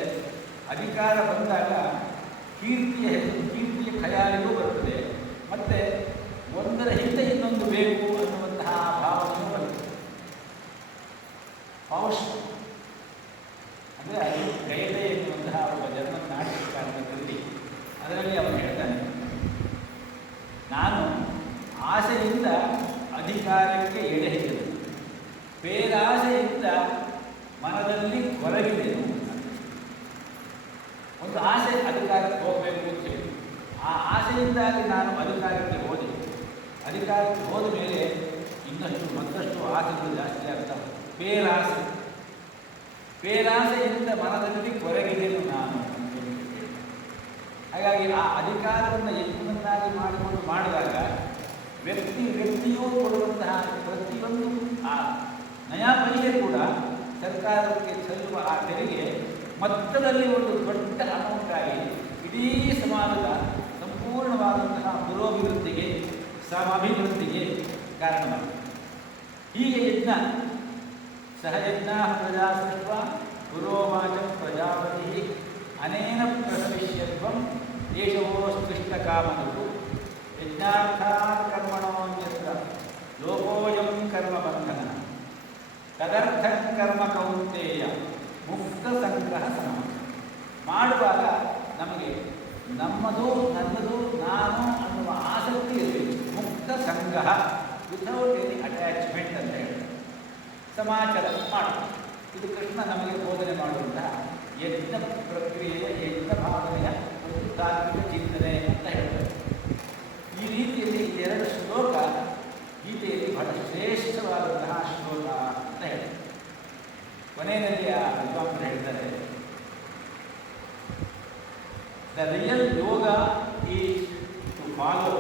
ಅಧಿಕಾರ ಬಂದಾಗ ಕೀರ್ತಿಯ ಹೆಸರು, ಕೀರ್ತಿಯ ಖಯಾಲಿಗೂ ಬರ್ತದೆ, ಮತ್ತು ಒಂದರ ಹಿಂದೆ ಇನ್ನೊಂದು ಬೇಕು ಅನ್ನುವಂತಹ ಭಾವನೆಯೂ ಬರ್ತದೆ. ಪೌಷ ಅಂದರೆ ಅದು ಗಯತೆ ಎನ್ನುವಂತಹ ಒಬ್ಬ ಜರ್ಮನ್ ನಾಟಕಕಾರನ ಕೃತಿ. ಅದರಲ್ಲಿ ಅವನು ಹೇಳ್ತಾನೆ, ನಾನು ಆಸೆಯಿಂದ ಅಧಿಕಾರಕ್ಕೆ ಎಡೆ ಹಿಡಿದೆನು, ಬೇರಾಸೆಯಿಂದ ಮನದಲ್ಲಿ ಕೊರಗಿದೆನು. ಒಂದು ಆಸೆ ಅಧಿಕಾರಕ್ಕೆ ಹೋಗಬೇಕು ಅಂತ ಹೇಳಿ, ಆ ಆಸೆಯಿಂದಾಗಿ ನಾನು ಅಧಿಕಾರಕ್ಕೆ ಹೋದೆ. ಅಧಿಕಾರಕ್ಕೆ ಹೋದ ಮೇಲೆ ಇನ್ನಷ್ಟು ಮತ್ತಷ್ಟು ಆಸೆಗಳು ಜಾಸ್ತಿ ಆಗ್ತವೆ. ಬೇರಾಸೆಯಿಂದ ಮನದಲ್ಲಿ ಕೊರಗಿದೆನು ನಾನು. ಹಾಗಾಗಿ ಆ ಅಧಿಕಾರವನ್ನು ಯಜ್ಞವನ್ನಾಗಿ ಮಾಡಿದಾಗ ವ್ಯಕ್ತಿಯೂ ಕೊಡುವಂತಹ ಪ್ರತಿಯೊಂದು ಆ ನಯಾ ಪೈಸೆ ಕೂಡ ಸರ್ಕಾರಕ್ಕೆ ಸಲ್ಲುವ ಆ ತೆರಿಗೆ ಮೊತ್ತದಲ್ಲಿ ಒಂದು ದೊಡ್ಡ ಅಮೌಂಟಾಗಿ ಇಡೀ ಸಮಾಜದ ಸಂಪೂರ್ಣವಾದಂತಹ ಪುರೋಭಿವೃದ್ಧಿಗೆ, ಸಮಭಿವೃದ್ಧಿಗೆ ಕಾರಣವಾಗಿದೆ. ಹೀಗೆ ಯಜ್ಞ ಸಹಯಜ್ಞ ಪ್ರಜಾ ಸೃಷ್ಟ ಪುರೋವಾಚ ಪ್ರಜಾಪತಿ ಅನೇನ ಪ್ರಸವಿಷ್ಯತ್ವಂ ಏಷವೋಸ್ಪೃಷ್ಟ ಕಾಮನು ಯಜ್ಞಾರ್ಥಾತ್ ಕರ್ಮಣೋನ್ಯತ್ರ ಲೋಕೋಯಂ ಕರ್ಮ ಬಂಧನ ತದರ್ಥ ಕರ್ಮ ಕೌಂತೆಯ ಮುಕ್ತ ಸಂಗ್ರಹ ಸಮ. ಮಾಡುವಾಗ ನಮಗೆ ನಮ್ಮದು, ನನ್ನದು, ನಾನು ಅನ್ನುವ ಆಸಕ್ತಿ ಇರಬೇಕು. ಮುಕ್ತ ಸಂಗ್ರಹ, ವಿಥೌಟ್ ಎನಿ ಅಟ್ಯಾಚ್ಮೆಂಟ್ ಅಂತ ಹೇಳ್ತಾರೆ. ಸಮಾಚಾರ ಮಾಡು, ಇದು ಕೃಷ್ಣ ನಮಗೆ ಬೋಧನೆ ಮಾಡುವಂತಹ ಯಜ್ಞ ಪ್ರಕ್ರಿಯೆಯ, ಯಜ್ಞ ಭಾವನೆಯ ಒಂದು ತಾತ್ವಿಕ ಚಿಂತನೆ ಅಂತ ಹೇಳ್ತಾರೆ. ಈ ರೀತಿಯಲ್ಲಿ ಎರಡು ಶ್ಲೋಕ ಗೀತೆಯಲ್ಲಿ ಬಹಳ ಶ್ರೇಷ್ಠವಾದಂತಹ ಶ್ಲೋಕ ಅಂತ ಹೇಳ್ತಾರೆ. ಕೊನೆಯಲ್ಲಿ ಆ ವಿದ್ವಾಂಸರು ಹೇಳ್ತಾರೆ, the real yoga is to follow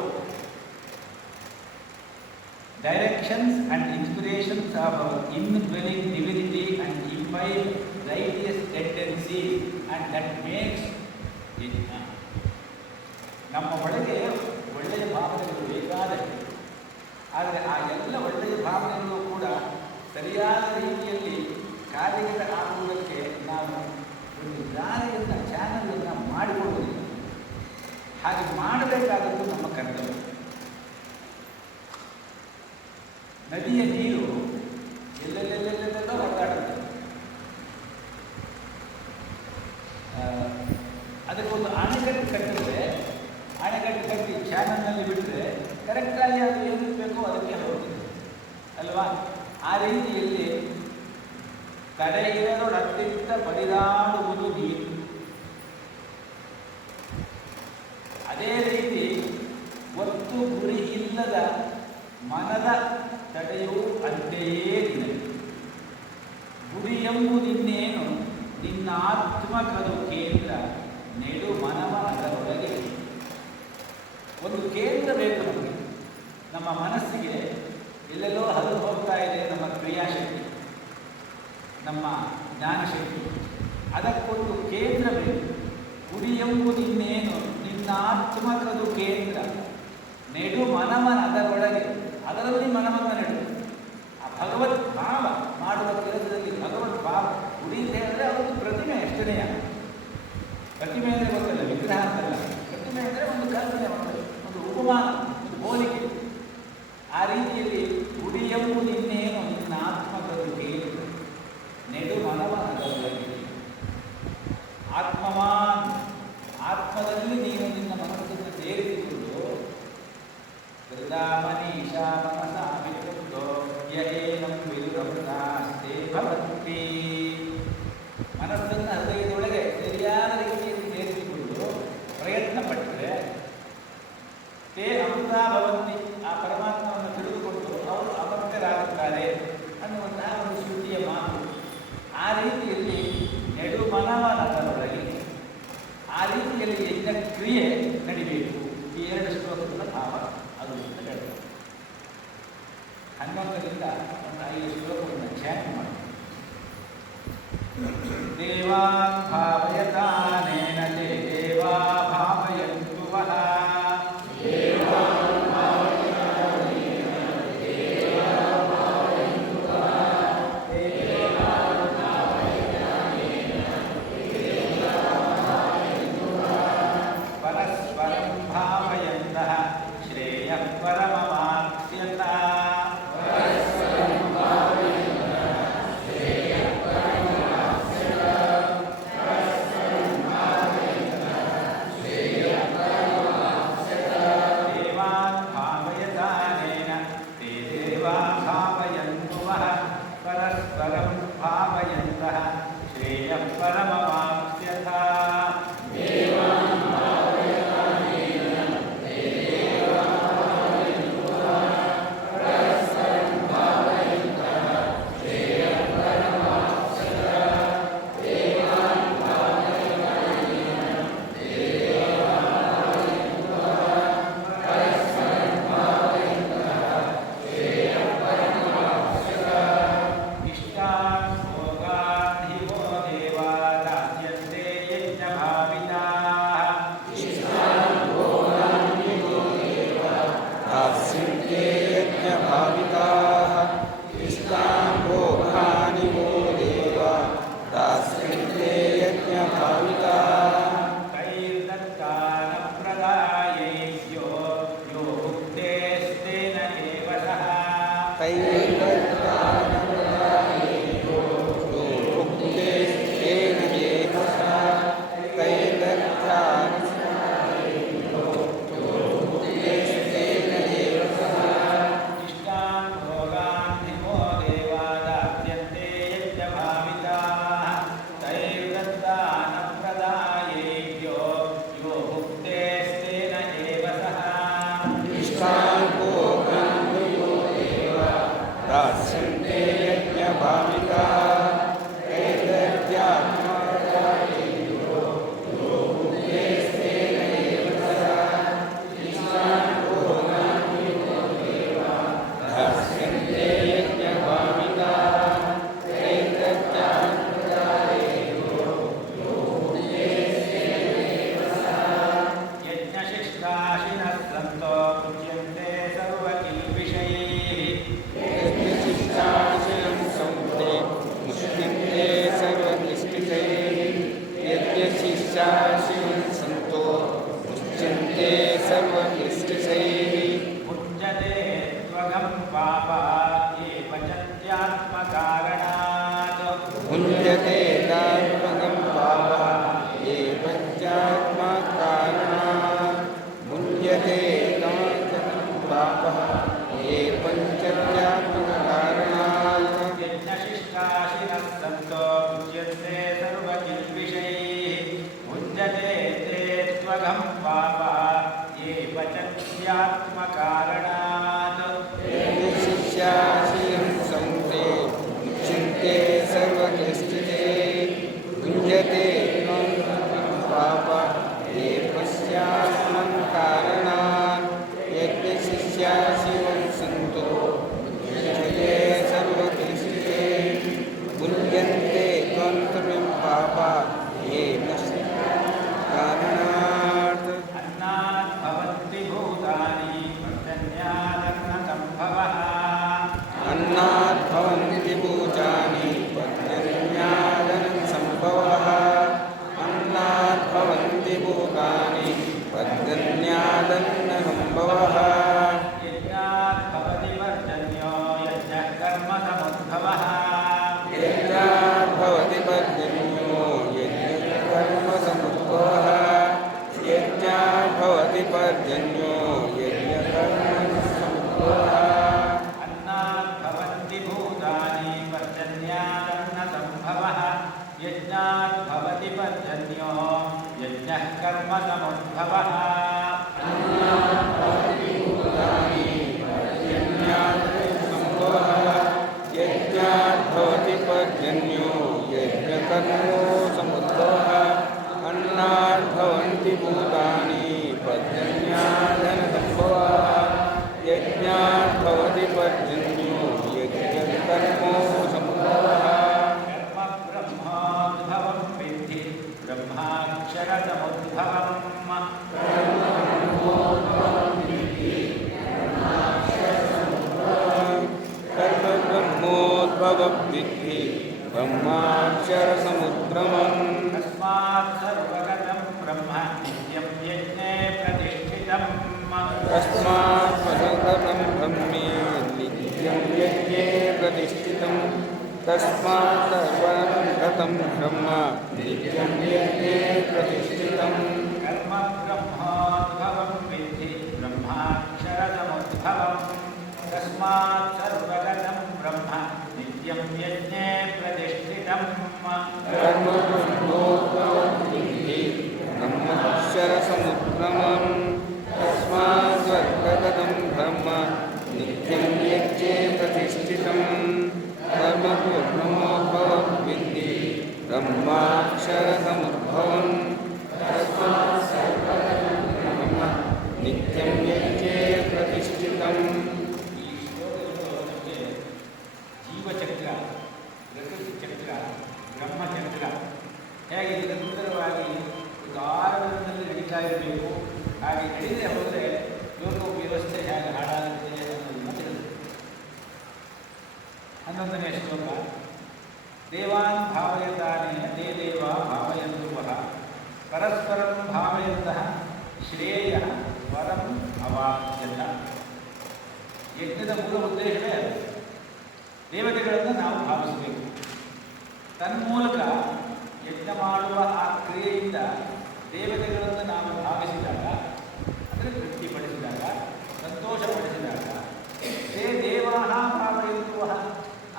directions and inspirations of our indwelling divinity and imbibe righteous tendency, and that makes it. ನಮ್ಮ ಒಳಗೆ ಒಳ್ಳೆಯ ಭಾವನೆಗಳು ಬೇಕಾದಷ್ಟು, ಆದರೆ ಆ ಎಲ್ಲ ಒಳ್ಳೆಯ ಭಾವನೆಗಳು ಕೂಡ ಸರಿಯಾದ ರೀತಿಯಲ್ಲಿ ಕಾರ್ಯಗತ ಆಗುವುದಕ್ಕೆ ನಾವು ಒಂದು ದಾರಿಯನ್ನು, ಚಾನಲನ್ನು ಮಾಡಿಕೊಳ್ಳುವುದಿಲ್ಲ. ಹಾಗೆ ಮಾಡಬೇಕಾದದ್ದು ನಮ್ಮ ಕರ್ತವ್ಯ. ನದಿಯ ನೀರು ಎಲ್ಲೆಲ್ಲೆಲ್ಲೆಲ್ಲೆಲ್ಲ ಒದ್ದಾಡುತ್ತೆ. ಅದಕ್ಕೊಂದು ಅಣೆಕಟ್ಟು ಕಟ್ಟಿದ್ರೆ, ಅಣೆಕಟ್ಟು ಕಟ್ಟಿ ಚಾನಲ್ನಲ್ಲಿ ಬಿಟ್ಟರೆ ಕರೆಕ್ಟಾಗಿ ಅದು ಏನು ಬೇಕೋ ಅದಕ್ಕೆ ಹೋಗ್ತದೆ ಅಲ್ವಾ? ಆ ರೀತಿಯಲ್ಲಿ ತಡೆಯಿರದೊಡತ್ತಿದ್ದ ಪರಿದಾಡುವುದು ನೀರು. ಅದೇ ರೀತಿ ಒತ್ತು ಗುರಿ ಇಲ್ಲದ ಮನದ ತಡೆಯು ಅಂತೆಯೇ ನಿನಗೆ. ಗುರಿ ಎಂಬುದಿನ್ನೇನು ನಿನ್ನ ಆತ್ಮಕದು ಕೇಂದ್ರ, ನೆಡು ಮನವ ಅದರೊಳಗೆ. ಒಂದು ಕೇಂದ್ರ ಬೇಕು ನಮಗೆ. ನಮ್ಮ ಮನಸ್ಸಿಗೆ ಎಲ್ಲೆಲ್ಲೋ ಹರಿದು ಹೋಗ್ತಾ ಇದೆ ನಮ್ಮ ಕ್ರಿಯಾಶಕ್ತಿ, ನಮ್ಮ ಜ್ಞಾನಶಕ್ತಿ. ಅದಕ್ಕೊಂದು ಕೇಂದ್ರ ಬೇಕು. ಗುರಿ ಎಂಬುದಿನ್ನೇನು ನಿನ್ನ ಆತ್ಮಕದು ಕೇಂದ್ರ, ನೆಡು ಮನವನ ಅದರೊಳಗೆ. ಅದರಲ್ಲಿ ಮನವನ್ನು ನೆಡು. ಆ ಭಗವತ್ ಭಾವ ಮಾಡುವ ಕೆಲಸದಲ್ಲಿ ಭಗವತ್ ಭಾವ. ಗುಡಿ ಅಂತ ಹೇಳಿದ್ರೆ ಅದೊಂದು ಪ್ರತಿಮೆ ಅಷ್ಟೇನೆಯ. ಪ್ರತಿಮೆ ಅಂದರೆ ಗೊತ್ತಲ್ಲ, ವಿಗ್ರಹ ಅಂತಲ್ಲ. ಪ್ರತಿಮೆ ಅಂದರೆ ಒಂದು ಕಲ್ಪನೆ, ಒಂದು ಉಪಮಾನ, ಒಂದು ಹೋಲಿಕೆ. ಆ ರೀತಿಯಲ್ಲಿ ಗುಡಿ ಎಂಬುದಿನ್ನೇನು ನಿನ್ನ ಆತ್ಮಕದು ಕೇಂದ್ರ, ನೆಡು ಮನವನ ಅದರೊಳಗೆ. ಆತ್ಮವಾನ್, ಆತ್ಮದಲ್ಲಿ ನೀನು ನಿನ್ನ ಮನಸ್ಸನ್ನು ಸೇರಿಸಿಕೊಂಡು ಯದಾ ಮನೀಷಾ ಮನಸಾ ವಿಕೃತೋ ಯೇನಂ ವಿದುರಮೃತಾಸ್ತೆ ಭವಂತಿ. ಮನಸ್ಸನ್ನು ಹೃದಯದೊಳಗೆ ಸರಿಯಾದ ರೀತಿಯಲ್ಲಿ ಸೇರಿಸಿಕೊಂಡು ಪ್ರಯತ್ನ ಪಟ್ಟರೆ ತೇ ಅಮೃತ ಭವಂತಿ, ಆ ಪರಮಾತ್ಮವನ್ನು ತಿಳಿದುಕೊಂಡು ಅವರು ಅಮೃತರಾಗುತ್ತಾರೆ ಅನ್ನುವಂತಹ ಒಂದು ಶ್ರುತಿಯ ಮಾತು. ಆ ರೀತಿಯಲ್ಲಿ ನೆಡುಮನವನದರೊಳಗೆ ಆ ರೀತಿಯಲ್ಲಿ ಯಜ್ಞ ಕ್ರಿಯೆ ನಡಿಬೇಕು. ಈ 2 ಶ್ಲೋಕಗಳ ಭಾವ ಅದು ಅಂತ ಹೇಳ್ತಾರೆ. 11ರಿಂದ ಒಂದು 5 ಶ್ಲೋಕವನ್ನು ಧ್ಯಾನ ಮಾಡಿ. ದೇವಾನ್ ಭಾವಯತಾನೇನ ತೇ ದೇವಾ ಭಾವಯಂತು ವಃ. Yeah. कर्मो समुद्भवः अन्नात् भवन्ति भूतानि पर्जन्याधनसम्भवः यज्ञात् भवति पर्जन्यो यज्ञकर्मो समुद्भवः ब्रह्मोद्भवं विद्धि ब्रह्माक्षरसमुद्भवम् कर्म ब्रह्मोद्भवं विद्धि ब्रह्माक्षरसमुद्भवम् तस्मात् सर्वगतं ब्रह्म नित्यं यज्ञे प्रतिष्ठितम् तस्मात् सर्वगतं ब्रह्मे नित्यं यज्ञे प्रतिष्ठितं तस्मात् सर्वगतं ब्रह्म नित्यं यज्ञे प्रतिष्ठितम् कर्म ब्रह्मोद्भवं विद्धि ब्रह्माक्षरसमुद्भवम् तस्मात् सर्वगतं ब्रह्म नित्यं यज्ञे प्रतिष्ठितम् कर्म ब्रह्मोद्भवं विद्धि ब्रह्माक्षरसमुद्भवम् तस्मात् सर्वगतं ब्रह्म नित्यं यज्ञे प्रतिष्ठितम् कर्म ब्रह्मोद्भवं विद्धि ब्रह्माक्षरसमुद्भवम् तस्मात् सर्वगतं ब्रह्म नित्यं यज्ञे प्रतिष्ठितम् ಈ ಶ್ಲೋಕಗಳು ನಮಗೆ ಜೀವಚಕ್ರ, ಪ್ರಕೃತಿ ಚಕ್ರ, ಬ್ರಹ್ಮಚಕ್ರ ಹೇಗೆ ನಿರಂತರವಾಗಿ ಉದಾಹರಣೆಯಲ್ಲಿ ನಡೀತಾ ಇರಬೇಕು, ಹಾಗೆ ನಡೆಯದೆ ಹೋದರೆ ಲೋಕ ವ್ಯವಸ್ಥೆ ಹೇಗೆ ಹಾಳಾಗುತ್ತೆ ಅನ್ನೋದನ್ನು ತಿಳಿದು 11ನೇ ಶ್ಲೋಕ. ದೇವಾನ್ ಭಾವಯತಾನೇನ ತೇ ದೇವಾ ಭಾವಯಂತು ವಃ ಪರಸ್ಪರಂ ಭಾವಯಂತಃ ಶ್ರೇಯ ವರಂ ಅವಾಪ್ಯತ. ಯಜ್ಞದ ಮೂಲ ಉದ್ದೇಶವೇ ಅದು. ದೇವತೆಗಳನ್ನು ನಾವು ಭಾವಿಸಬೇಕು. ತನ್ಮೂಲಕ ಯಜ್ಞ ಮಾಡುವ ಆ ಕ್ರಿಯೆಯಿಂದ ದೇವತೆಗಳನ್ನು ನಾವು ಭಾವಿಸಿದಾಗ, ಅಂದರೆ ತೃಪ್ತಿಪಡಿಸಿದಾಗ, ಸಂತೋಷಪಡಿಸಿದಾಗ, ತೇ ದೇವಾಹ ಭಾವಯಂತುವಃ,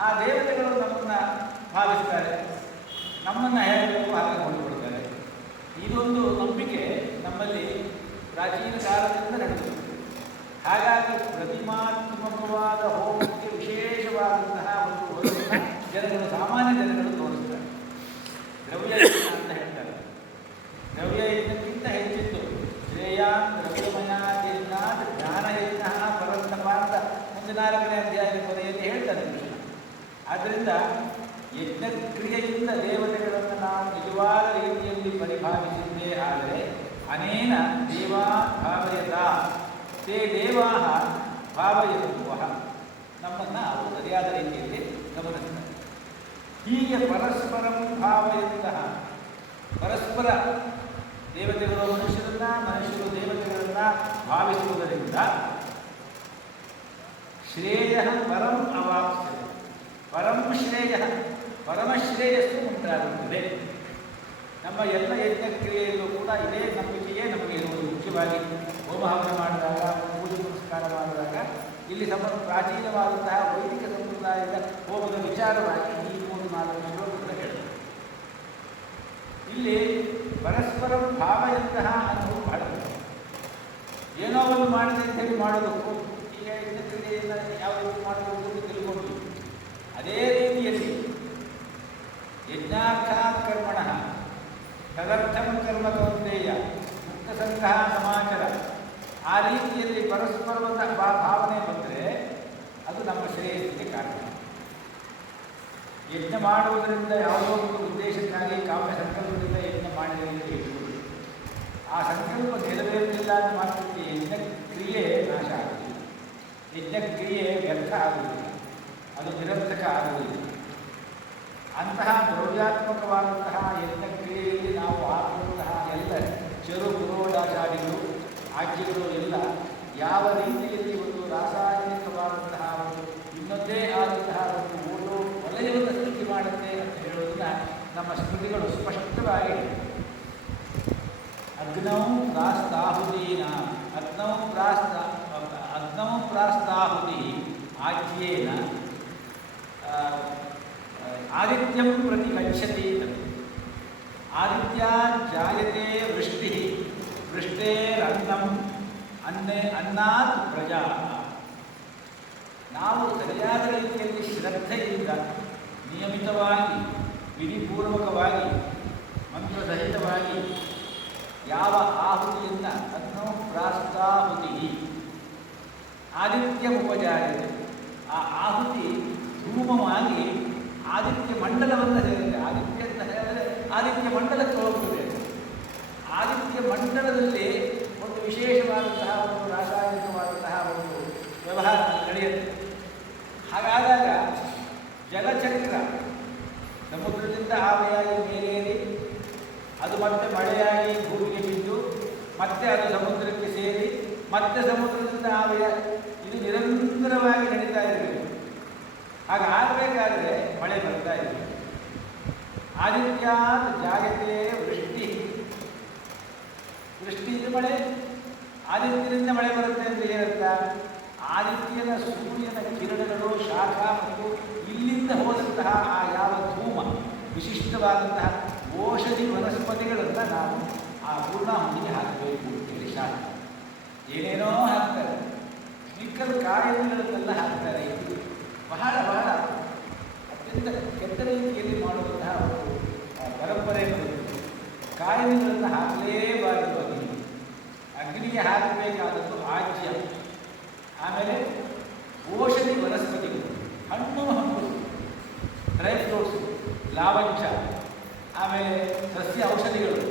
ಆ ದೇವತೆಗಳು ನಮ್ಮನ್ನು ಭಾವಿಸ್ತಾರೆ, ನಮ್ಮನ್ನು ಹೇಳಬೇಕು ಹಾಗೆ ಕೊಂಡುಕೊಡ್ತಾರೆ. ಇದೊಂದು ನಂಬಿಕೆ ನಮ್ಮಲ್ಲಿ ಪ್ರಾಚೀನ ಕಾಲದಿಂದ ನಡೆದಿದೆ. ಹಾಗಾಗಿ ಪ್ರತಿಮಾತ್ಮಕವಾದ ಹೋಮಕ್ಕೆ ವಿಶೇಷವಾದಂತಹ ಒಂದು ಒಲವನ್ನು ಜನಗಳು, ಸಾಮಾನ್ಯ ಜನಗಳು ತೋರಿಸ್ತಾರೆ. ದ್ರವ್ಯಯಜ್ಞ ಅಂತ ಹೇಳ್ತಾರೆ. ದ್ರವ್ಯಯಜ್ಞಕ್ಕಿಂತ ಹೆಚ್ಚಿತ್ತು ಶ್ರೇಯಾನ್ ದ್ರವ್ಯಮಯಾಜ್ಞಾತ್ ಜ್ಞಾನಯಜ್ಞ ಪರಂತಪ ಅಂತ ಮುಂದೆ 4ನೇ ಅಧ್ಯಾಯದ ಕೊನೆಯಲ್ಲಿ ಹೇಳ್ತಾನೆ ಕೃಷ್ಣ. ಆದ್ದರಿಂದ ಯಜ್ಞಕ್ರಿಯೆಯಿಂದ ದೇವತೆಗಳನ್ನು ನಾವು ನಿಜವಾದ ರೀತಿಯಲ್ಲಿ ಪರಿಭಾವಿಸಿದ್ದೇ ಆದರೆ ಅನೇನ ದೇವಾ ಭಾವಯತ ತೇ ದೇವಾ ಭಾವಯಂತುವಃ, ನಮ್ಮನ್ನು ಅವರು ಸರಿಯಾದ ರೀತಿಯಲ್ಲಿ ಗಮನಿಸ್ತಾರೆ. ಹೀಗೆ ಪರಸ್ಪರಂ ಭಾವಯಂತಹ, ಪರಸ್ಪರ ದೇವತೆಗಳು ಮನುಷ್ಯರನ್ನ, ಮನುಷ್ಯರು ದೇವತೆಗಳನ್ನು ಭಾವಿಸುವುದರಿಂದ ಶ್ರೇಯ ಪರಂ ಅವಾಪ್ಸ್ಯತೆ, ಪರಂ ಶ್ರೇಯ, ಪರಮಶ್ರೇಯಸ್ಸು ಉಂಟಾಗುತ್ತದೆ. ನಮ್ಮ ಎಲ್ಲ ಯಜ್ಞಕ್ರಿಯೆಯಲ್ಲೂ ಕೂಡ ಇದೇ ನಂಬಿಕೆಯೇ ನಮಗೆ ಇರುವುದು. ಮುಖ್ಯವಾಗಿ ಹೋಮಹವನ ಮಾಡಿದಾಗ, ಪೂಜೆ ಪುರಸ್ಕಾರ ಮಾಡಿದಾಗ ಇಲ್ಲಿ ಪ್ರಾಚೀನವಾದಂತಹ ವೈದಿಕ ಸಂಪ್ರದಾಯದ ಹೋಮದ ವಿಚಾರವಾಗಿ ಈ 3-4 ಶ್ಲೋಕಗಳನ್ನು ಹೇಳ್ತಾರೆ. ಇಲ್ಲಿ ಪರಸ್ಪರ ಭಾವಯಂತಹ ಅನ್ನೋದು ಬಹಳ ಏನೋ ಒಂದು ಮಾಡಿದೆ ಅಂತ ಹೇಳಿ ಮಾಡೋದಕ್ಕೂ, ಈಗ ಯಜ್ಞಕ್ರಿಯೆಯನ್ನು ಯಾವ ರೀತಿ ಮಾಡಬೇಕು ಅಂತ ತಿಳ್ಕೊಂಡು ಅದೇ ರೀತಿಯಲ್ಲಿ ಯಜ್ಞಾರ್ಥಾತ್ ಕರ್ಮಣಃ ತದರ್ಥಂ ಕರ್ಮ ಕೌಂತೆಯ ಮುಕ್ತ ಸಂಗ್ರಹ ಸಮಾಚಾರ, ಆ ರೀತಿಯಲ್ಲಿ ಪರಸ್ಪರವಾದ ಭಾವನೆ ಬಂದರೆ ಅದು ನಮ್ಮ ಶ್ರೇಯಸ್ಸಿಗೆ ಕಾರಣ. ಯಜ್ಞ ಮಾಡುವುದರಿಂದ ಯಾವುದೋ ಒಂದು ಉದ್ದೇಶಕ್ಕಾಗಿ ಕಾಮ್ಯ ಸಂಕಲ್ಪದಿಂದ ಯಜ್ಞ ಮಾಡಿದೆ ಅಂತ ಹೇಳ್ಬೋದು. ಆ ಸಂಕಲ್ಪ ನೆರವೇರುತ್ತಿಲ್ಲ ಅಂತ ಮಾತ್ರಕ್ಕೆ ಯಜ್ಞಕ್ರಿಯೆ ನಾಶ ಆಗುವುದಿಲ್ಲ, ಯಜ್ಞಕ್ರಿಯೆ ವ್ಯರ್ಥ ಆಗುವುದಿಲ್ಲ, ಅದು ನಿರರ್ಥಕ ಆಗುವುದಿಲ್ಲ. ಅಂತಹ ದ್ರವ್ಯಾತ್ಮಕವಾದಂತಹ ಯಜ್ಞಕ್ರಿಯೆಯಲ್ಲಿ ನಾವು ಹಾಕುವಂತಹ ಎಲ್ಲ ಚರು ಪುರೋಡಾಚಾರಿಗಳು, ಆಜ್ಯಗಳು ಎಲ್ಲ ಯಾವ ರೀತಿಯಲ್ಲಿ ಒಂದು ರಾಸಾಯನಿಕವಾದಂತಹ ಒಂದು ಇನ್ನೊಂದೇ ಆದಂತಹ ಒಂದು ಓಡೋ ವಲಯವನ್ನು ಸೃಷ್ಟಿ ಮಾಡುತ್ತೆ ಅಂತ ಹೇಳುವುದನ್ನು ನಮ್ಮ ಸ್ಮೃತಿಗಳು ಸ್ಪಷ್ಟವಾಗಿ ಅಗ್ನೌ ಪ್ರಾಸ್ತಾಹುತೀನ ಅಗ್ನೌ ಪ್ರಾಸ್ತಾಹುತಿ ಆಜ್ಯೇನ ಆದಿತ್ಯಂ ಪ್ರತಿ ಗಚ್ಚತಿ. ಆದಿತ್ಯ ಜಾಯತೆ ವೃಷ್ಟಿ, ವೃಷ್ಟೇರನ್ನಂ ಅನ್ನಾತ್ ಪ್ರಜಾ. ನಾವು ಸರಿಯಾದ ರೀತಿಯಲ್ಲಿ ಶ್ರದ್ಧೆಯಿಂದ ನಿಯಮಿತವಾಗಿ ವಿಧಿಪೂರ್ವಕವಾಗಿ ಮಂತ್ರಸಹಿತವಾಗಿ ಯಾವ ಆಹುತಿಯನ್ನು ಅನ್ನೋ ಪ್ರಾಸ್ತಾಹುತಿ ಆದಿತ್ಯ ಉಪಜಾಯತೆ, ಆ ಆಹುತಿ ಧೂಮವಾಗಿ ಆದಿತ್ಯ ಮಂಡಲವನ್ನು ಸೇರುತ್ತೆ. ಆದಿತ್ಯ ಅಂತ ಹೇಳಿದ್ರೆ ಆದಿತ್ಯ ಮಂಡಲಕ್ಕೆ ಹೋಗ್ತದೆ. ಆದಿತ್ಯ ಮಂಡಲದಲ್ಲಿ ಒಂದು ವಿಶೇಷವಾದಂತಹ ಒಂದು ರಾಸಾಯನಿಕವಾದಂತಹ ಒಂದು ವ್ಯವಹಾರ ನಡೆಯುತ್ತೆ. ಹಾಗಾದಾಗ ಜಲಚಕ್ರ ಸಮುದ್ರದಿಂದ ಆವೆಯಾಗಿ ಮೇಲೇರಿ ಅದು ಮತ್ತೆ ಮಳೆಯಾಗಿ ಭೂಮಿಗೆ ಬಿದ್ದು ಮತ್ತೆ ಅದು ಸಮುದ್ರಕ್ಕೆ ಸೇರಿ ಮತ್ತೆ ಸಮುದ್ರದಿಂದ ಆವೆಯ ಇದು ನಿರಂತರವಾಗಿ ನಡೀತಾ ಇರಬೇಕು. ಹಾಗಾಗಬೇಕಾದ್ರೆ ಮಳೆ ಬರ್ತಾ ಇದೆ. ಆದಿತ್ಯ ಜಾಗತೆ ವೃಷ್ಟಿ, ವೃಷ್ಟಿ ಇದು ಮಳೆ, ಆದಿತ್ಯದಿಂದ ಮಳೆ ಬರುತ್ತೆ ಅಂತ ಏನರ್ಥ? ಆದಿತ್ಯನ ಸೂರ್ಯನ ಕಿರಣಗಳು ಶಾಖ ಮತ್ತು ಇಲ್ಲಿಂದ ಹೋದಂತಹ ಆ ಯಾವ ಧೂಮ ವಿಶಿಷ್ಟವಾದಂತಹ ಔಷಧಿ ವನಸ್ಪತಿಗಳನ್ನು ನಾವು ಆ ಪೂರ್ಣಾಹುತಿಗೆ ಹಾಕಬೇಕು ಅಂತೇಳಿ ಶಾಸ್ತ್ರ. ಏನೇನೋ ಹಾಕ್ತಾರೆ, ಮಿಕ್ಕದ ಕಾಯಿಲೆಗಳನ್ನೆಲ್ಲ ಹಾಕ್ತಾರೆ. ಇದು ಬಹಳ ಬಹಳ ಅತ್ಯಂತ ಕೆಟ್ಟ ರೀತಿಯಲ್ಲಿ ಮಾಡುವಂತಹ ಒಂದು ಪರಂಪರೆ ಬರುತ್ತೆ. ಕಾಯಿಲೆಗಳನ್ನು ಹಾಕಲೇಬಾರದು. ಅಗ್ನಿಗೆ ಹಾಕಬೇಕಾದದ್ದು ಆಜ್ಯ. ಆಮೇಲೆ ಔಷಧಿ ವನಸ್ಪತಿಗಳು, ಹಣ್ಣು ಹಂಪಲು, ಡ್ರೈ ಫ್ರೂಟ್ಸ್, ಲಾವಂಚ, ಆಮೇಲೆ ಸಸ್ಯ ಔಷಧಿಗಳು,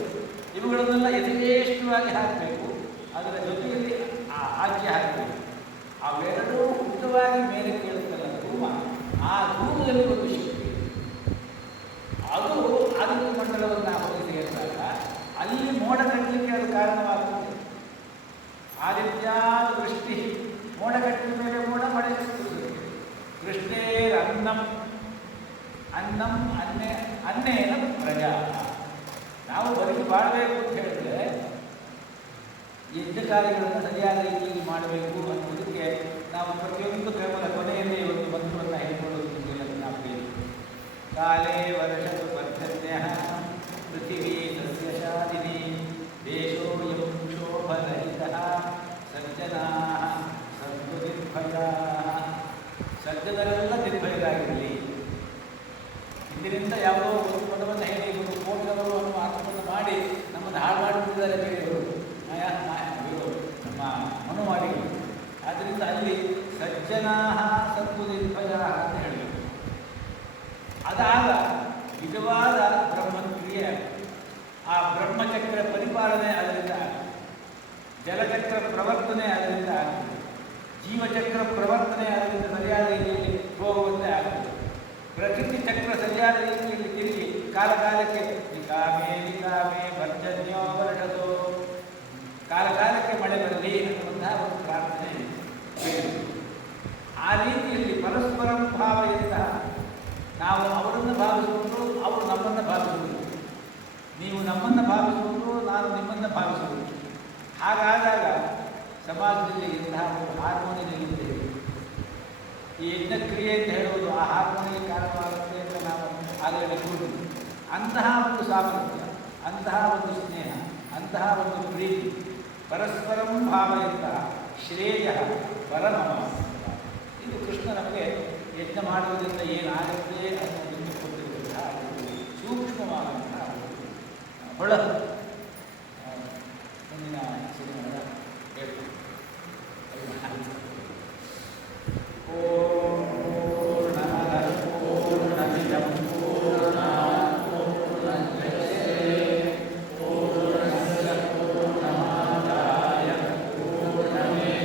ಇವುಗಳನ್ನೆಲ್ಲ ಯಥೇಷ್ಟವಾಗಿ ಹಾಕಬೇಕು. ಅದರ ಜೊತೆಯಲ್ಲಿ ಆ ಆಜ್ಯ ಹಾಕಬೇಕು. ಅವೆರಡೂ ಉತ್ತವಾಗಿ ಮೇಲೆ ಕೇಳುತ್ತಲ್ಲ ಧೂಮ, ಆ ಧೂಮದಲ್ಲಿ ಒಂದು ಶಕ್ತಿ, ಅದು ಆದಿತ್ಯ ಮಂಡಲವನ್ನು ಹೋಗಿ ಸೇರಿದಾಗ ಅಲ್ಲಿ ಮೋಡ ಕಟ್ಟಲಿಕ್ಕೆ ಅದು ಕಾರಣವಾಗುತ್ತದೆ. ಆದಿತ್ಯ ವೃಷ್ಟಿ, ಮೋಡ ಕಟ್ಟಿದ ಮೇಲೆ ಮೋಡ ಮಳೆ ಸುರಿಸುತ್ತದೆ. ವೃಷ್ಟೇರ್ ಅನ್ನಂ, ಅನ್ನಂ ಅನ್ನೇನ ಪ್ರಜಾ. ನಾವು ಬದುಕಿ ಬಾಳಬೇಕು ಅಂತ ಹೇಳಿದ್ರೆ ಯಜ್ಞ ಕಾರ್ಯಗಳನ್ನು ಸರಿಯಾದ ರೀತಿಯಲ್ಲಿ ಮಾಡಬೇಕು ಅನ್ನೋದಕ್ಕೆ ನಾವು ಪ್ರತಿಯೊಂದು ಕ್ರಮದ ಕೊನೆಯಲ್ಲಿ ಒಂದು ಮಂತ್ರವನ್ನು ಹೇಳಿಕೊಳ್ಳುವುದಿಲ್ಲ. ನಾವು ಕಾಲೇ ವರ್ಷದು ಪರ್ಜನ್ಯ ಪೃಥಿವೀ ಸಸ್ಯಶಾಲಿನಿ ದೇಶೋಯಂ ಕ್ಷೋಭರಹಿತಃ ಸಜ್ಜನಾಃ ಸಂತು ನಿರ್ಭಯಾಃ. ಸಜ್ಜನರೆಲ್ಲ ನಿರ್ಭಯರಾಗಿರಲಿ. ಇಂದಿನಿಂದ ಯಾವುದೋ ಒಂದು ಪದವನ್ನು ಹೇಳಿ ಒಂದು ಕೋಟದವರು ಅನ್ನುವ ಅರ್ಥವನ್ನು ಮಾಡಿ ನಮ್ಮನ್ನು ಹಾಳು ಮಾಡಿಬಿಟ್ಟಿದ್ದಾರೆ ಬೇರೆಯವರು, ನಮ್ಮ ಮನುವಾದಿಗಳು. ಆದ್ದರಿಂದ ಅಲ್ಲಿ ಸಜ್ಜನಾಃ ಸಂತು ನಿರ್ಭಯಾಃ ಅಂತ ಹೇಳಬೇಕು. ಅದಾದ ನಿಜವಾದ ಬ್ರಹ್ಮಕ್ರಿಯೆ, ಆ ಬ್ರಹ್ಮಚಕ್ರ ಪರಿಪಾಲನೆ ಅದರಿಂದ ಆಗ್ತದೆ, ಜಲಚಕ್ರ ಪ್ರವರ್ತನೆ ಅದರಿಂದ ಆಗ್ತದೆ, ಜೀವಚಕ್ರ ಪ್ರವರ್ತನೆ ಅದರಿಂದ ಸರಿಯಾದ ರೀತಿಯಲ್ಲಿ ಹೋಗುವಂತೆ ಆಗ್ತದೆ. ಪ್ರಕೃತಿ ಚಕ್ರ ಸರಿಯಾದ ರೀತಿಯಲ್ಲಿ ತಿರುಗಿ ಕಾಲಕಾಲಕ್ಕೆ ವಿಕಾಮೇ ವಿಕಾಮೇ ಭರ್ಜನ್ಯೋ ವರ್ಷದೋ, ಕಾಲಕಾಲಕ್ಕೆ ಮಳೆ ಬರಲಿ ಅನ್ನುವಂತಹ ಒಂದು ಪ್ರಾರ್ಥನೆ ಇದೆ. ಆ ರೀತಿಯಲ್ಲಿ ಪರಸ್ಪರಂ ಭಾವದಿಂದ ನಾವು ಅವರನ್ನು ಭಾವಿಸುವುದು, ಅವರು ನಮ್ಮನ್ನು ಭಾವಿಸುವುದು, ನೀವು ನಮ್ಮನ್ನು ಭಾವಿಸುವುದು, ನಾನು ನಿಮ್ಮನ್ನು ಭಾವಿಸುವುದು. ಹಾಗಾದಾಗ ಸಮಾಜದಲ್ಲಿ ಇಂತಹ ಒಂದು ಹಾರ್ಮೋನಿ ನಡೆಯುತ್ತೇವೆ. ಈ ಯಜ್ಞಕ್ರಿಯೆ ಅಂತ ಹೇಳುವುದು ಆ ಹಾರ್ಮೋನಿಗೆ ಕಾರಣವಾಗುತ್ತೆ ಅಂತ ನಾವು ಆಗಲೇ ಕೂಡಿ ಅಂತಹ ಒಂದು ಸಾಮರ್ಥ್ಯ, ಅಂತಹ ಒಂದು ಸ್ನೇಹ, ಅಂತಹ ಒಂದು ಪ್ರೀತಿ, ಪರಸ್ಪರಂ ಭಾವದಿಂದ ಶ್ರೇಯ ಪರಮಮ. ಇದು ಕೃಷ್ಣ ನಮಗೆ ಯಜ್ಞ ಮಾಡುವುದರಿಂದ ಏನಾಗುತ್ತೆ ಅನ್ನೋದನ್ನು ಕೊಟ್ಟಿರುವಂತಹ ಸೂಕ್ಷ್ಮವಾದಂತಹ ಹೊಳಹು. ಮುಂದಿನ ಸಿನಿಮಾದ ಹೇಳ್ತೀವಿ. ಓಂ ಪೂರ್ಣಮದಃ ಪೂರ್ಣಮಿದಂ ಪೂರ್ಣಾತ್ ಪೂರ್ಣಮುದಚ್ಯತೆ ಪೂರ್ಣಸ್ಯ ಪೂರ್ಣಮಾದಾಯ ಪೂರ್ಣಮೇವಾವಶಿಷ್ಯತೆ